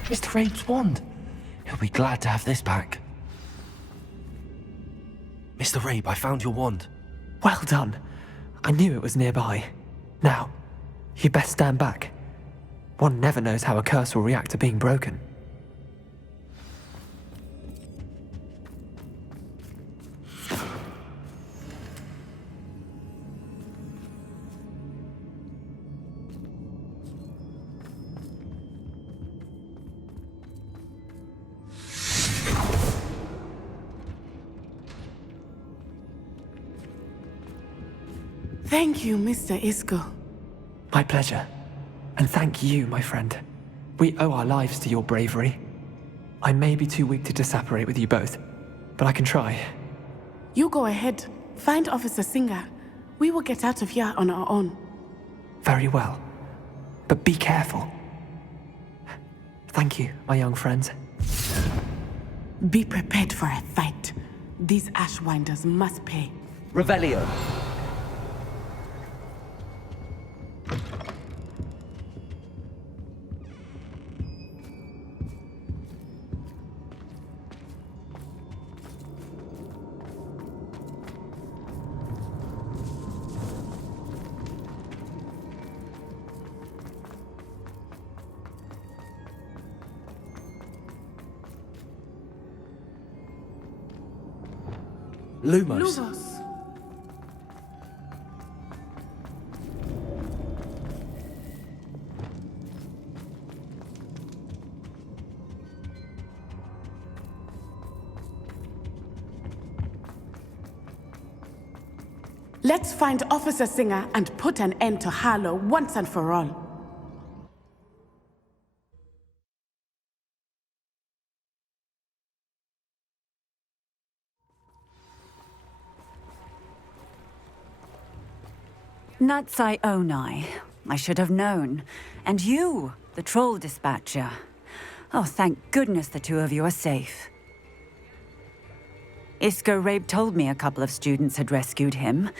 Mr. Rabe's wand. He'll be glad to have this back. Mr. Rabe, I found your wand. Well done. I knew it was nearby. Now, you best stand back. One never knows how a curse will react to being broken. Thank you, Mr. Isco. My pleasure. And thank you, my friend. We owe our lives to your bravery. I may be too weak to disapparate with you both, but I can try. You go ahead. Find Officer Singer. We will get out of here on our own. Very well. But be careful. Thank you, my young friends. Be prepared for a fight. These Ashwinders must pay. Revelio. Lumos. Let's find Officer Singer and put an end to Harlow once and for all. Natsai Onai. I should have known. And you, the troll dispatcher. Oh, thank goodness the two of you are safe. Isco Rabe told me a couple of students had rescued him.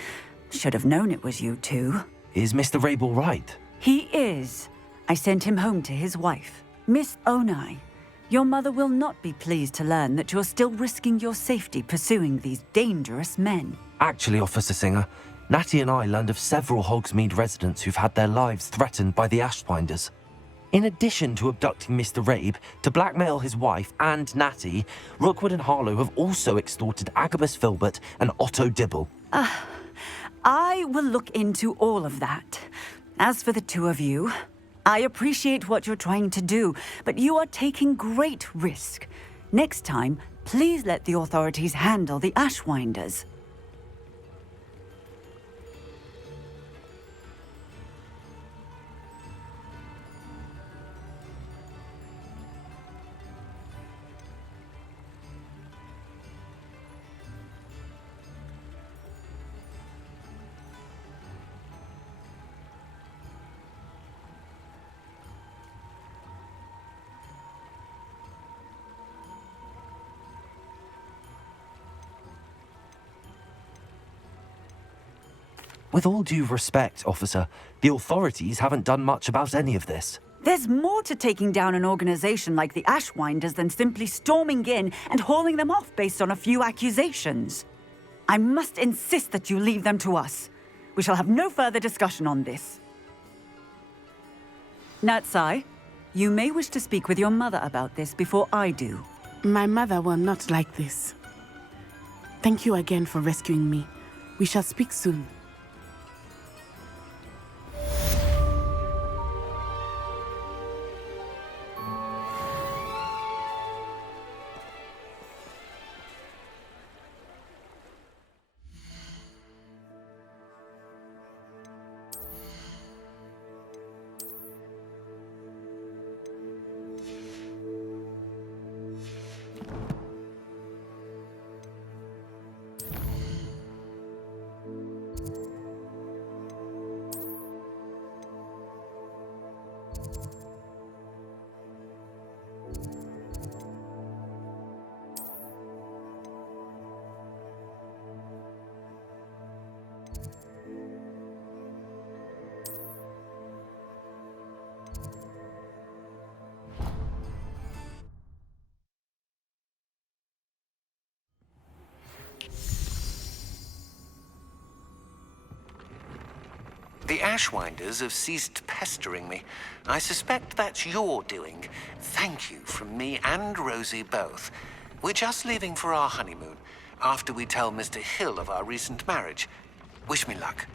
Should have known it was you two. Is Mr. Rabe all right? He is. I sent him home to his wife. Miss Onai, your mother will not be pleased to learn that you're still risking your safety pursuing these dangerous men. Actually, Officer Singer, Natty and I learned of several Hogsmeade residents who've had their lives threatened by the Ashwinders. In addition to abducting Mr. Rabe to blackmail his wife and Natty, Rookwood and Harlow have also extorted Agabus Filbert and Otto Dibble. I will look into all of that. As for the two of you, I appreciate what you're trying to do, but you are taking great risk. Next time, please let the authorities handle the Ashwinders. With all due respect, officer, the authorities haven't done much about any of this. There's more to taking down an organization like the Ashwinders than simply storming in and hauling them off based on a few accusations. I must insist that you leave them to us. We shall have no further discussion on this. Natsai, you may wish to speak with your mother about this before I do. My mother will not like this. Thank you again for rescuing me. We shall speak soon. The Ashwinders have ceased pestering me. I suspect that's your doing. Thank you from me and Rosie both. We're just leaving for our honeymoon, after we tell Mr. Hill of our recent marriage. Wish me luck.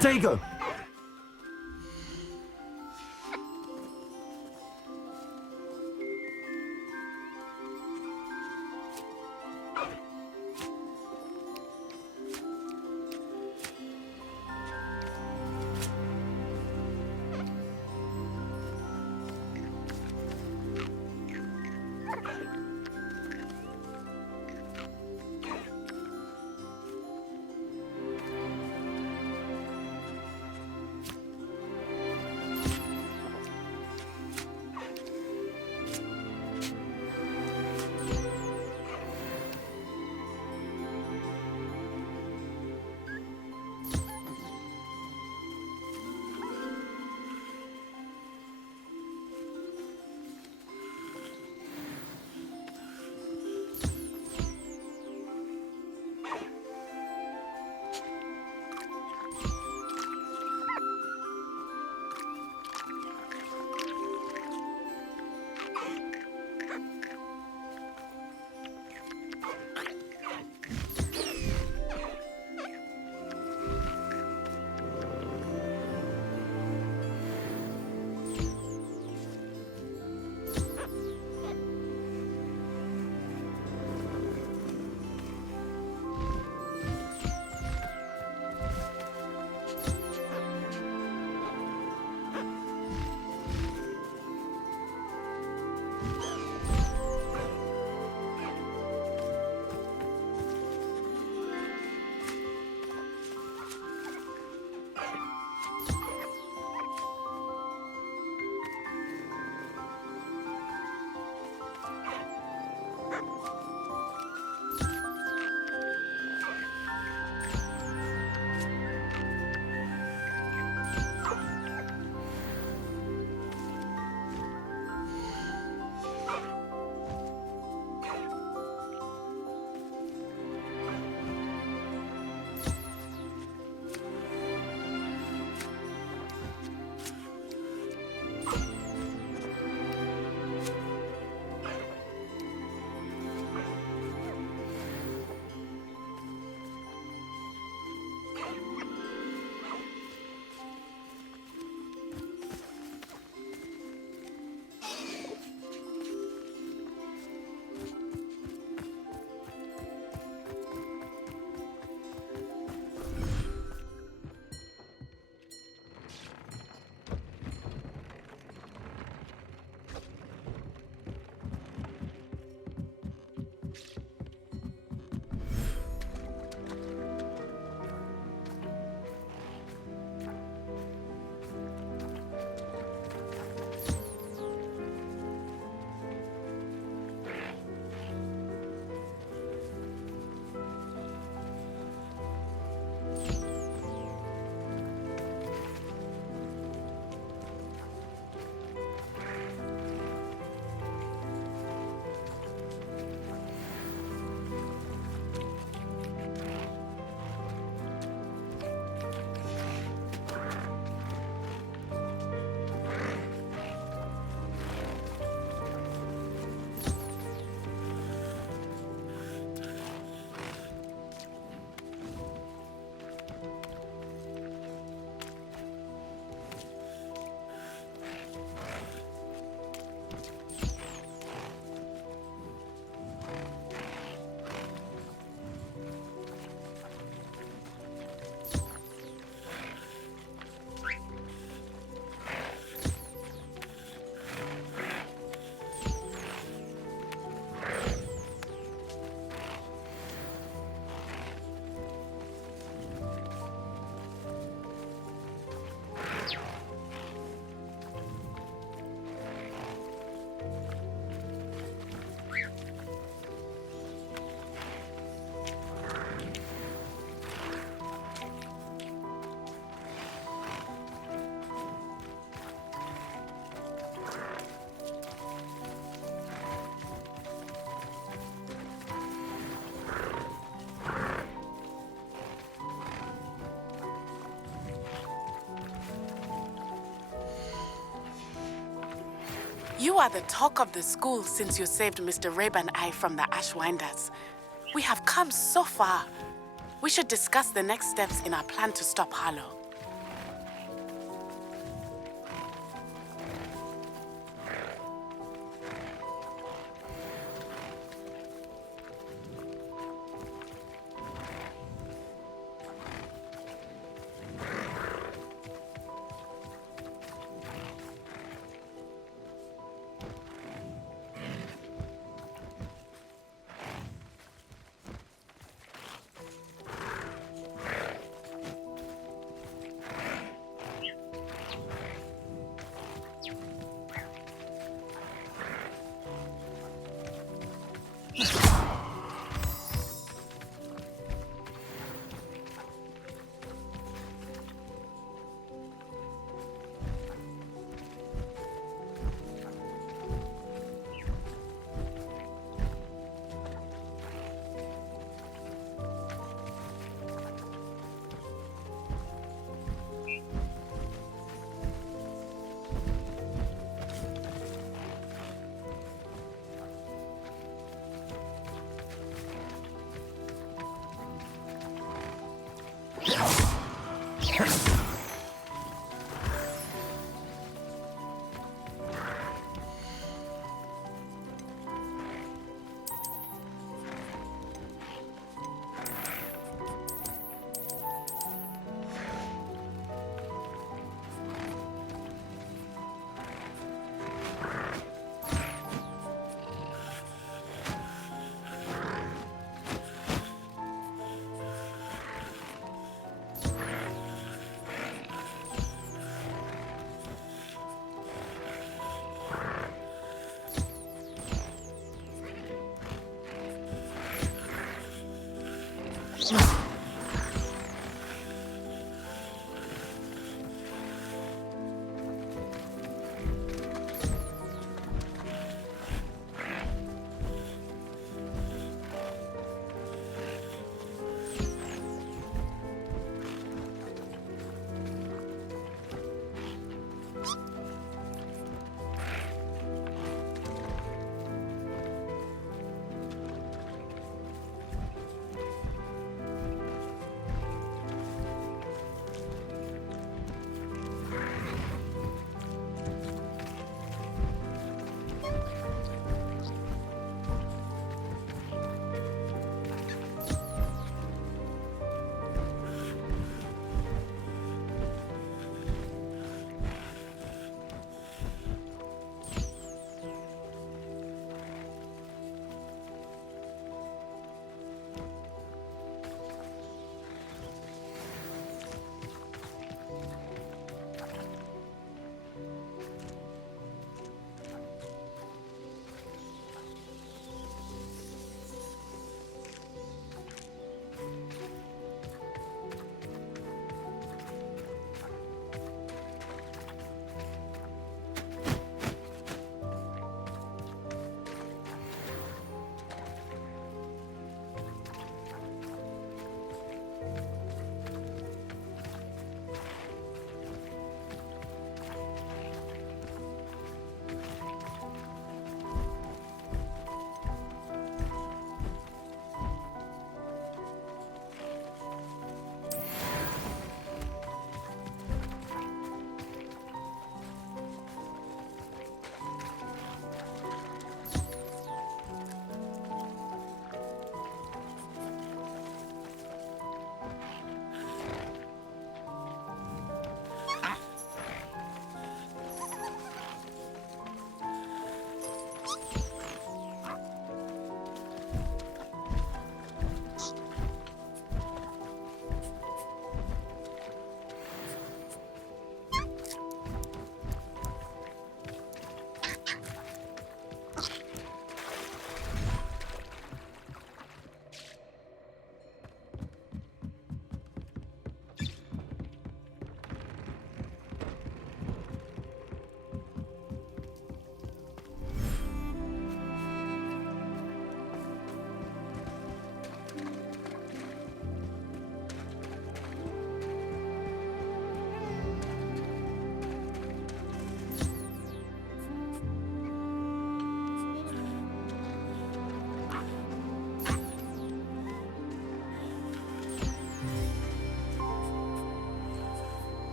Protego! You are the talk of the school since you saved Mr. Rabe and I from the Ashwinders. We have come so far. We should discuss the next steps in our plan to stop Harlow.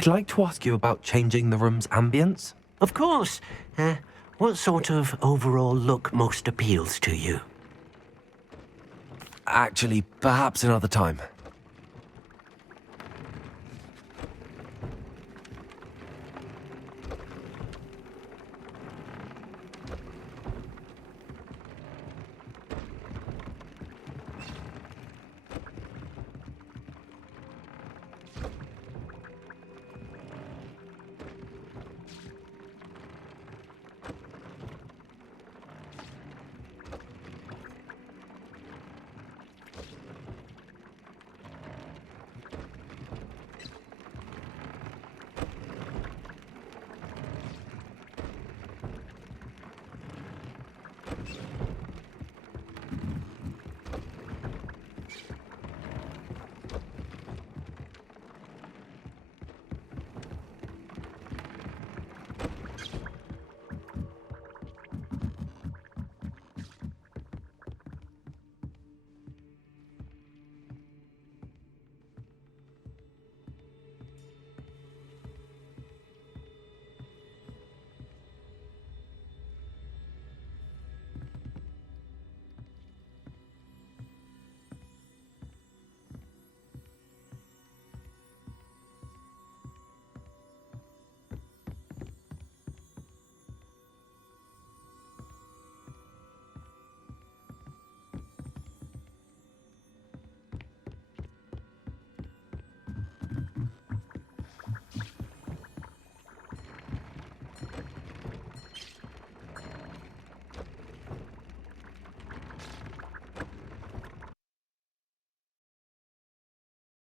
I'd like to ask you about changing the room's ambience. Of course. What sort of overall look most appeals to you? Actually, perhaps another time.